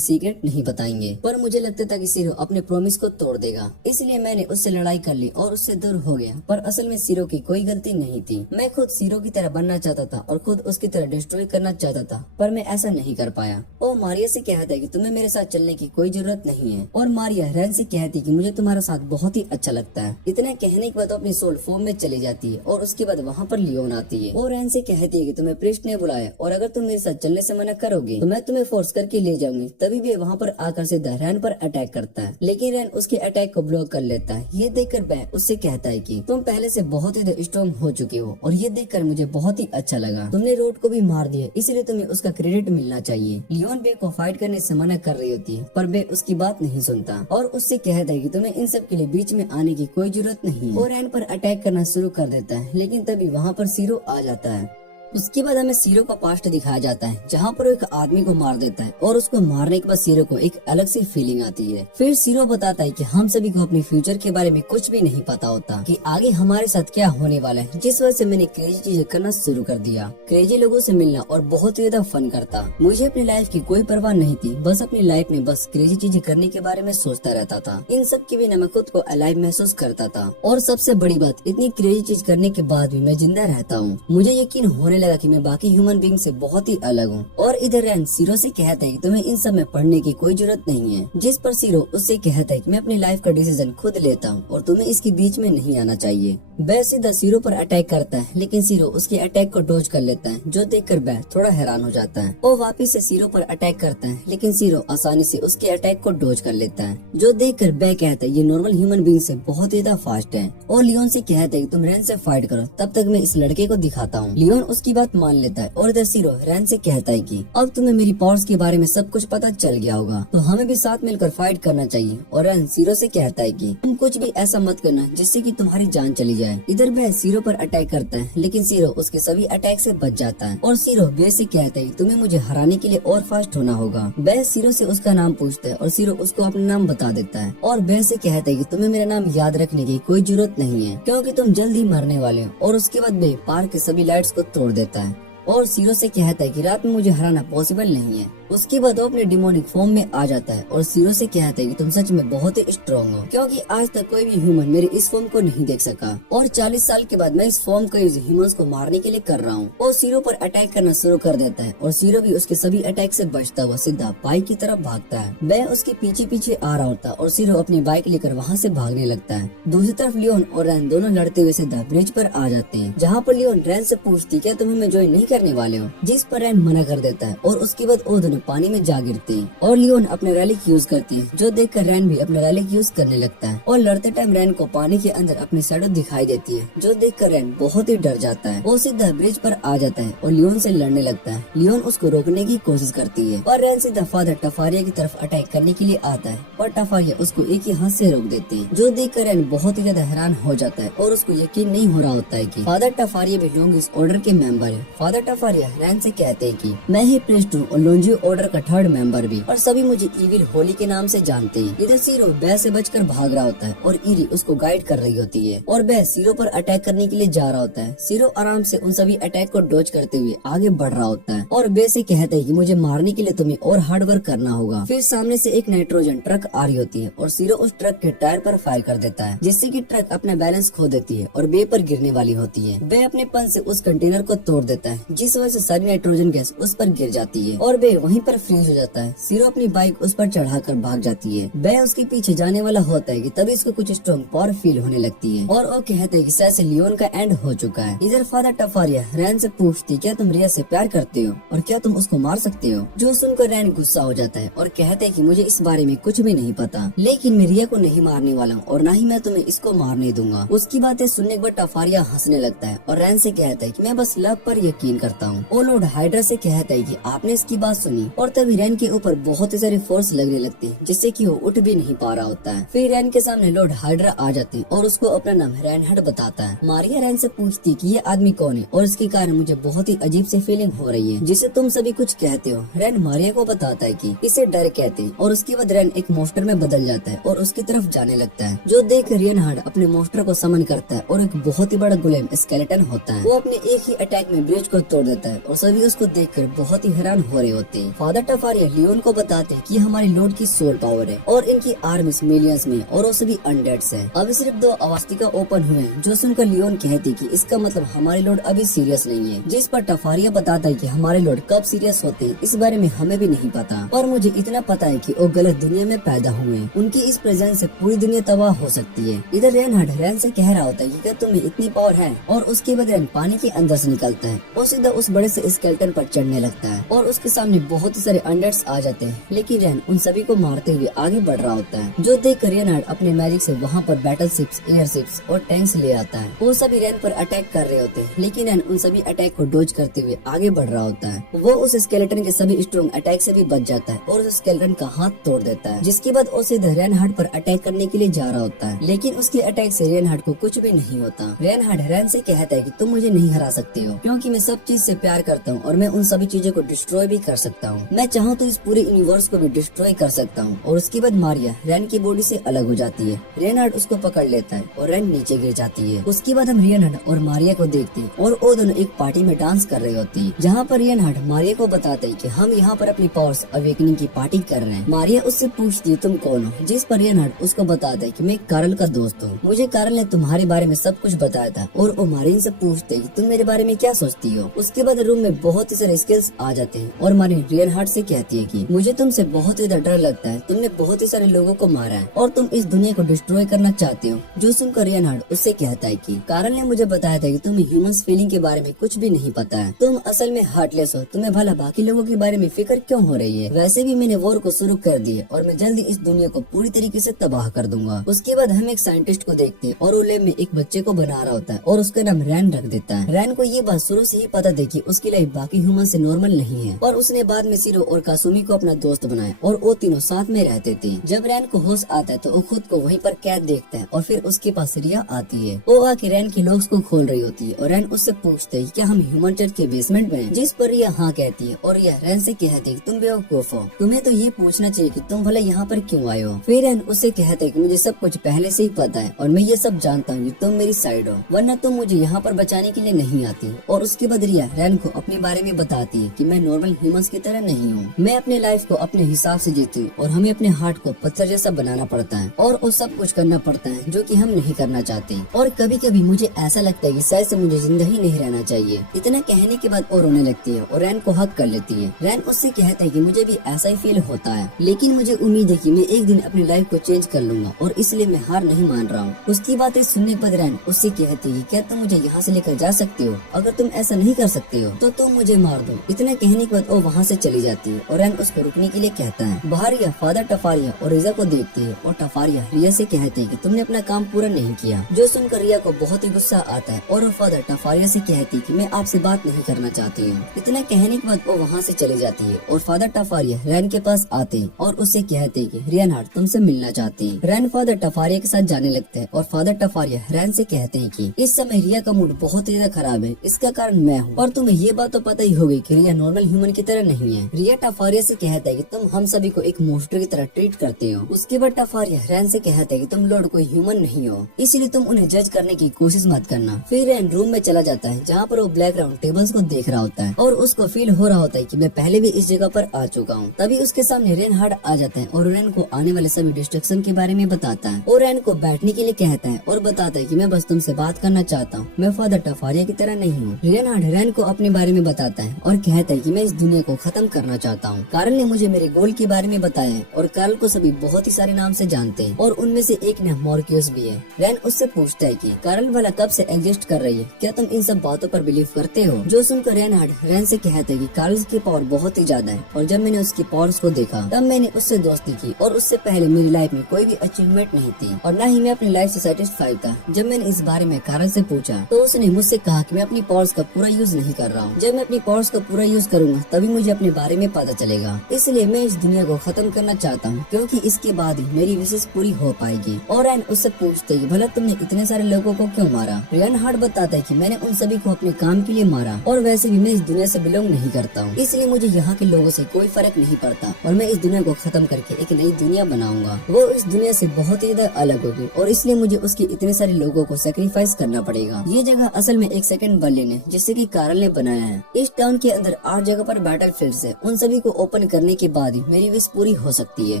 Secret नहीं बताएंगे, पर मुझे लगता था कि सीरो अपने प्रॉमिस को तोड़ देगा, इसलिए मैंने उससे लड़ाई कर ली और उससे दूर हो गया। पर असल में सीरो की कोई गलती नहीं थी। मैं खुद सीरो की तरह बनना चाहता था और खुद उसकी तरह डिस्ट्रॉय करना चाहता था, पर मैं ऐसा नहीं कर पाया। और मारिया से कहता है कि तुम्हें मेरे साथ चलने की कोई जरूरत नहीं है, और मारिया रैन से कहती कि मुझे तुम्हारा साथ बहुत ही अच्छा लगता है। इतना कहने के बाद अपनी सोल फॉर्म में चली जाती है और उसके बाद वहाँ पर लियोन आती है और रैन से कहती है कि तुम्हें प्रिस्ट ने बुलाया और अगर तुम मेरे साथ चलने से मना करोगे तो मैं तुम्हें फोर्स करके ले जाऊंगी। तभी भी वहाँ पर आकर सीधा रैन पर अटैक करता है, लेकिन रैन उसके अटैक को ब्लॉक कर लेता है। ये देखकर बे उससे कहता है कि तुम पहले से बहुत ही स्ट्रॉन्ग हो चुके हो और ये देखकर मुझे बहुत ही अच्छा लगा। तुमने रोड को भी मार दिया, इसलिए तुम्हें उसका क्रेडिट मिलना चाहिए। लियोन बे को फाइट करने से मना कर रही होती है, पर बे उसकी बात नहीं सुनता और उससे कहता है कि तुम्हें इन सब के लिए बीच में आने की कोई जरूरत नहीं है, और रैन पर अटैक करना शुरू कर देता है। लेकिन तभी वहाँ पर सीरो आ जाता है। उसके बाद हमें सीरो का पास्ट दिखाया जाता है, जहाँ पर वो एक आदमी को मार देता है और उसको मारने के बाद सीरो को एक अलग सी फीलिंग आती है। फिर सीरो बताता है कि हम सभी को अपने फ्यूचर के बारे में कुछ भी नहीं पता होता कि आगे हमारे साथ क्या होने वाला है, जिस वजह से मैंने क्रेजी चीजें करना शुरू कर दिया। क्रेजी लोगों से मिलना और बहुत ही ज्यादा फन करता। मुझे अपनी लाइफ की कोई परवाह नहीं थी, बस अपनी लाइफ में बस क्रेजी चीजें करने के बारे में सोचता रहता था। इन सब के बिना मैं खुद को अलाइव महसूस करता था, और सबसे बड़ी बात, इतनी क्रेजी चीज करने के बाद भी मैं जिंदा रहता हूँ। मुझे यकीन होने लगा कि मैं बाकी ह्यूमन बीइंग से बहुत ही अलग हूँ। और इधर रैन सीरो से कहता है कि तुम्हें इन सब में पढ़ने की कोई जरूरत नहीं है, जिस पर सीरो उससे कहता है कि मैं अपनी लाइफ का डिसीजन खुद लेता हूँ और तुम्हें इसके बीच में नहीं आना चाहिए। बै सीधा सीरो पर अटैक करता है, लेकिन सीरो उसके अटैक को डॉज कर लेता है, जो देखकर बै थोड़ा हैरान हो जाता है। वो वापिस से सीरो पर अटैक करता है, लेकिन सीरो आसानी से उसके अटैक को डॉज कर लेता है, जो देखकर बै कहता है ये नॉर्मल ह्यूमन बीइंग से बहुत ज्यादा फास्ट है। और लियोन से कहता है कि तुम रैन से फाइट करो, तब तक मैं इस लड़के को दिखाता हूँ। लियोन उसकी बात मान लेता है और इधर सीरो रैन से कहता है कि अब तुम्हें मेरी पावर्स के बारे में सब कुछ पता चल गया होगा, तो हमें भी साथ मिलकर फाइट करना चाहिए। और रैन सीरो से कहता है कि तुम कुछ भी ऐसा मत करना जिससे कि तुम्हारी जान चली जाए। इधर बै सीरो पर अटैक करता है, लेकिन सीरो उसके सभी अटैक से बच जाता है। और सीरो बै से कहता है तुम्हें मुझे हराने के लिए और फास्ट होना होगा। बै सीरो से उसका नाम पूछता है और सीरो उसको अपना नाम बता देता है, और बै से कहता है कि तुम्हें मेरा नाम याद रखने की कोई जरूरत नहीं है, क्योंकि तुम जल्द ही मरने वाले हो। और उसके बाद बै पार्क के सभी लाइट्स को तोड़ देता है और सीरो से कहता है कि रात में मुझे हराना पॉसिबल नहीं है। उसके बाद वो अपने डिमोनिक फॉर्म में आ जाता है और सीरो से कहता है कि तुम सच में बहुत ही स्ट्रॉन्ग हो, क्योंकि आज तक कोई भी ह्यूमन मेरे इस फॉर्म को नहीं देख सका, और 40 साल के बाद मैं इस फॉर्म का यूज ह्यूमंस को मारने के लिए कर रहा हूँ। और सीरो पर अटैक करना शुरू कर देता है और सीरो भी उसके सभी अटैक से बचता हुआ सीधा बाइक की तरफ भागता है। वह उसके पीछे पीछे आ रहा होता है और सीरो अपनी बाइक लेकर वहाँ से भागने लगता है। दूसरी तरफ लियोन और रैन दोनों लड़ते हुए सीधा ब्रिज पर आ जाते हैं, जहाँ पर लियोन रैन से पूछती क्या तुम हमें ज्वाइन नहीं करने वाले हो, जिस पर रैन मना कर देता है और उसके बाद वो दोनों पानी में जा गिरते हैं और लियोन अपने रैलिक यूज करती है, जो देखकर रैन भी अपने रैलिक यूज करने लगता है। और लड़ते टाइम रैन को पानी के अंदर अपनी शैडो दिखाई देती है, जो देखकर रैन बहुत ही डर जाता है। वो सीधा ब्रिज पर आ जाता है और लियोन से लड़ने लगता है। लियोन उसको रोकने की कोशिश करती है और रैन सीधा फादर टफारिया की तरफ अटैक करने के लिए आता है, पर टफारिया उसको एक ही हाथ से रोक देते हैं, जो देखकर रैन बहुत ही ज्यादा हैरान हो जाता है और उसको यकीन नहीं हो रहा होता है कि फादर टफारिया भी लोंगिस ऑर्डर के मेंबर है। फादर टफारिया रैन से कहते हैं कि मैं ही प्रिस्ट हूँ और लोंजी ऑर्डर का थर्ड मेंबर भी, और सभी मुझे इविल होली के नाम से जानते हैं। इधर सीरो बै से बचकर भाग रहा होता है और इरी उसको गाइड कर रही होती है और बै सीरो पर अटैक करने के लिए जा रहा होता है। सीरो आराम से उन सभी अटैक को डॉज करते हुए आगे बढ़ रहा होता है और बै से कहता है कि मुझे मारने के लिए तुम्हें और हार्ड वर्क करना होगा। फिर सामने से एक नाइट्रोजन ट्रक आ रही होती है और सीरो उस ट्रक के टायर पर फायर कर देता है, जिससे कि ट्रक अपना बैलेंस खो देती है और बै पर गिरने वाली होती है। बै अपने पन से उस कंटेनर को तोड़ देता है, जिस वजह से सारी नाइट्रोजन गैस उस पर गिर जाती है और बै वहीं पर फ्रीज हो जाता है। सीरो अपनी बाइक उस पर चढ़ाकर भाग जाती है। बै उसके पीछे जाने वाला होता है कि तभी इसको कुछ स्ट्रॉन्ग पावर फील होने लगती है और वो कहते हैं कि शायद से लियोन का एंड हो चुका है। इधर फादर टफारिया रैन से पूछती क्या तुम रिया से प्यार करते हो और क्या तुम उसको मार सकते हो, जो सुनकर रैन गुस्सा हो जाता है और कहते हैं कि मुझे इस बारे में कुछ भी नहीं पता, लेकिन मैं रिया को नहीं मारने वाला हूँ और न ही मैं तुम्हें इसको मारने दूंगा। उसकी बातें सुनने के बाद टफारिया हंसने लगता है और रैन से कहता है कि मैं बस लव पर यकीन करता हूँ। वो लॉर्ड हाइड्रा से कहता है कि आपने इसकी बात सुनी, और तभी रैन के ऊपर बहुत ही सारी फोर्स लगने लगती है, जिससे कि वो उठ भी नहीं पा रहा होता है। फिर रैन के सामने लॉर्ड हाइड्रा आ जाते हैं और उसको अपना नाम रैनहार्ड बताता है। मारिया रैन से पूछती कि ये आदमी कौन है और इसके कारण मुझे बहुत ही अजीब सी फीलिंग हो रही है, जिसे तुम सभी कुछ कहते हो। रैन मारिया को बताता है कि इसे डर कहते हैं और उसके बाद रैन एक मोस्टर में बदल जाता है और उसकी तरफ जाने लगता है, जो देख रैनहार्ड अपने मोस्टर को समन करता है और एक बहुत ही बड़ा गुलेम स्केलेटन होता है। वो अपने एक ही अटैक में ब्रिज को तोड़ देता है और सभी उसको देखकर बहुत ही हैरान हो रहे होते हैं। फादर टफारिया लियोन को बताते हैं कि हमारे लॉर्ड की सोल पावर है और इनकी आर्मीज मिलियंस में और वो सभी अनडेड्स है। अभी सिर्फ 2 अवास्तिका ओपन हुए जो सुनकर लियोन कहती कि इसका मतलब हमारे लॉर्ड अभी सीरियस नहीं है, जिस पर टफारिया बताता है कि हमारे लॉर्ड कब सीरियस होते हैं इस बारे में हमें भी नहीं पता, पर मुझे इतना पता है कि वो गलत दुनिया में पैदा हुए। उनकी इस प्रेजेंस से पूरी दुनिया तबाह हो सकती है। इधर रेनहार्ड रैन से कह रहा होता है कि क्या तुम्हें इतनी पावर है, और उसके बाद रैन पानी के अंदर से निकलता है और सीधा उस बड़े से स्केलेटन पर चढ़ने लगता है और उसके सामने बहुत ही सारे अनडेड्स आ जाते हैं, लेकिन रैन उन सभी को मारते हुए आगे बढ़ रहा होता है, जो देख कर रेनहार्ड अपने मैजिक से वहाँ पर बैटल शिप्स, एयरशिप्स और टैंक्स ले आता है। वो सभी रैन पर अटैक कर रहे होते हैं, लेकिन रैन उन सभी अटैक को डोज करते हुए आगे बढ़ रहा होता है। वो उस स्केलेटन के सभी स्ट्रॉन्ग अटैक से भी बच जाता है और उस स्केलेटन का हाथ तोड़ देता है, जिसके बाद वो सीधा रेनहार्ड पर अटैक करने के लिए जा रहा होता है, लेकिन उसके अटैक से रेनहार्ड को कुछ भी नहीं होता। रेनहार्ड रैन से कहता है कि तुम मुझे नहीं हरा सकते हो, क्योंकि मैं सब चीज से प्यार करता हूँ और मैं उन सभी चीजों को डिस्ट्रॉय भी कर सकता हूँ। मैं चाहूँ तो इस पूरे यूनिवर्स को भी डिस्ट्रॉय कर सकता हूँ। और उसके बाद मारिया रैन की बॉडी से अलग हो जाती है। रेनहार्ड उसको पकड़ लेता है और रैन नीचे गिर जाती है। उसके बाद हम रेनहार्ड और मारिया को देखते हैं और वो दोनों एक पार्टी में डांस कर रही होती है, जहाँ पर रेनहार्ड मारिया को बताते है कि हम यहाँ पर अपनी पावर्स अवेकनिंग की पार्टी कर रहे हैं। मारिया उससे पूछती है तुम कौन हो, जिस पर रेनहार्ड उसको बताता है कि मैं कार्ल का दोस्त हूँ, मुझे कार्ल ने तुम्हारे बारे में सब कुछ बताया था। और वो मारिन से पूछते है कि तुम मेरे बारे में क्या सोचती हो। उसके बाद रूम में बहुत ही सारे स्किल्स आ जाते हैं और मारिन रेनहार्ड से कहती है कि मुझे तुमसे बहुत ही ज्यादा डर लगता है, तुमने बहुत ही सारे लोगों को मारा है और तुम इस दुनिया को डिस्ट्रॉय करना चाहते हो। जो सुनकर रेनहार्ड उससे कहता है कि कार्ल ने मुझे बताया था कि तुम्हें ह्यूमंस फीलिंग के बारे में कुछ भी नहीं पता है, तुम असल में हार्टलेस हो, तुम्हें भला बाकी लोगों के बारे में फिक्र क्यों हो रही है। वैसे भी मैंने वॉर को शुरू कर दी है और मैं जल्दी इस दुनिया को पूरी तरीके से तबाह कर दूंगा। उसके बाद हम एक साइंटिस्ट को देखते हैं और वो लैब में एक बच्चे को बना रहा होता है और उसका नाम रैन रख देता है। रैन को ये बात शुरू से ही पता थी कि उसकी लाइफ बाकी ह्यूमन से नॉर्मल नहीं है, और उसने बाद में सीरो और कासुमी को अपना दोस्त बनाया और वो तीनों साथ में रहते थे। जब रैन को होश आता है तो वो खुद को वहीं पर कैद देखता है और फिर उसके पास रिया आती है। वो आके रैन के लॉक्स को खोल रही होती है और रैन उससे पूछते है क्या हम ह्यूमन चर्च के बेसमेंट में, जिस पर रिया हाँ कहती है और रिया रैन से कहती है तुम बेवकूफ हो, तुम्हें तो ये पूछना चाहिए कि तुम भला यहाँ पर क्यों आए हो। फिर रैन उससे कहते है कि मुझे सब कुछ पहले से ही पता है और मैं ये सब जानता हूँ कि तुम मेरी साइड हो, वरना तुम मुझे यहाँ पर बचाने के लिए नहीं आती। और उसके बाद रिया रैन को अपने बारे में बताती है कि मैं नॉर्मल ह्यूमंस की तरह नहीं हूँ, मैं अपने लाइफ को अपने हिसाब से जीती हूँ और हमें अपने हार्ट को पत्थर जैसा बनाना पड़ता है और वो सब कुछ करना पड़ता है जो कि हम नहीं करना चाहते। और कभी कभी मुझे ऐसा लगता है कि शायद से मुझे जिंदा ही नहीं रहना चाहिए। इतना कहने के बाद वो रोने लगती है और रैन को हक कर लेती है। रैन उससे कहता है कि मुझे भी ऐसा ही फील होता है, लेकिन मुझे उम्मीद है कि मैं एक दिन अपनी लाइफ को चेंज कर लूंगा और इसलिए मैं हार नहीं मान रहा हूँ। उसकी बातें सुनने पर रैन उससे कहती है क्या तुम मुझे यहाँ से लेकर जा सकते हो, अगर तुम ऐसा नहीं कर सकते हो तो तुम मुझे मार दो। इतना कहने के बाद वो वहाँ से चली जाती है और रैन उसको रुकने के लिए कहता है। बाहर रिया फादर टफारिया और रिजा को देखती है और टफारिया रिया से कहते हैं कि तुमने अपना काम पूरा नहीं किया, जो सुनकर रिया को बहुत ही गुस्सा आता है और वो फादर टफारिया से कहती है कि मैं आपसे बात नहीं करना चाहती हूँ। इतना कहने के बाद वो वहाँ से चली जाती है और फादर टफारिया रैन के पास आते हैं और उससे कहते हैं कि रेनहार्ड तुमसे मिलना चाहती है। रैन फादर टफारिया के साथ जाने लगते हैं और फादर टफारिया रैन से कहते हैं कि इस समय रिया का मूड बहुत ही ज्यादा खराब है, इसका कारण मैं हूँ और तुम्हें ये बात तो पता ही होगी कि रिया नॉर्मल ह्यूमन की तरह नहीं है। रिया टफारिया से कहता है कि तुम हम सभी को एक मोस्टर की तरह ट्रीट करते हो। उसके बाद टफारिया रैन से कहता है कि तुम लॉर्ड कोई ह्यूमन नहीं हो, इसलिए तुम उन्हें जज करने की कोशिश मत करना। फिर रैन रूम में चला जाता है जहाँ पर वो ब्लैक राउंड टेबल्स को देख रहा होता है और उसको फील हो रहा होता है कि मैं पहले भी इस जगह पर आ चुका हूँ। तभी उसके सामने रेनहार्ड आ जाता है और रैन को आने वाले सभी डिस्ट्रक्शन के बारे में बताता है और रैन को बैठने के लिए कहता है और बताता है कि मैं बस तुमसे बात करना चाहता हूँ, मैं फादर टफारिया की तरह नहीं हूँ। रेनहार्ड रैन को अपने बारे में बताता है और कहता है कि मैं इस दुनिया को खत्म करना चाहता हूँ। कार्ल ने मुझे मेरे गोल के बारे में बताया है और कार्ल को सभी बहुत ही सारे नाम से जानते हैं और उनमें से एक नाम मॉर्क्यूस भी है। रैन उससे पूछता है कि कार्ल वाला कब से एग्जिस्ट कर रही है, क्या तुम इन सब बातों पर बिलीव करते हो। जो सुनकर रेनहार्ड रैन से कहते हैं कि कार्ल की पावर बहुत ही ज्यादा है और जब मैंने उसकी पावर्स को देखा तब मैंने उससे दोस्ती की और उससे पहले मेरी लाइफ में कोई भी अचीवमेंट नहीं थी और न ही मैं अपनी लाइफ से सेटिस्फाइड था। जब मैंने इस बारे में कार्ल से पूछा तो उसने मुझसे कहा कि मैं अपनी पावर्स का पूरा यूज नहीं कर रहा हूँ, जब मैं अपनी पावर्स का पूरा यूज करूंगा तभी मुझे अपने बारे में पता चलेगा, इसलिए मैं इस दुनिया को खत्म करना चाहता हूँ क्योंकि इसके बाद ही मेरी विशेष पूरी हो पाएगी। और रैन उससे पूछते है भला तुमने इतने सारे लोगों को क्यों मारा। रेनहार्ड बताता है कि मैंने उन सभी को अपने काम के लिए मारा और वैसे भी मैं इस दुनिया से बिलोंग नहीं करता हूँ, इसलिए मुझे यहाँ के लोगों से कोई फर्क नहीं पड़ता और मैं इस दुनिया को खत्म करके एक नई दुनिया बनाऊंगा। वो इस दुनिया से बहुत ही ज्यादा अलग होगी और इसलिए मुझे उसके इतने सारे लोगों को सेक्रीफाइस करना पड़ेगा। ये जगह असल में एक सेकंड बर्लिन है जिसे कि कार्ल ने बनाया है। इस टाउन के अंदर 8 जगह पर बैटल फील्ड प्रोसेस है उन सभी को ओपन करने के बाद ही मेरी विश पूरी हो सकती है।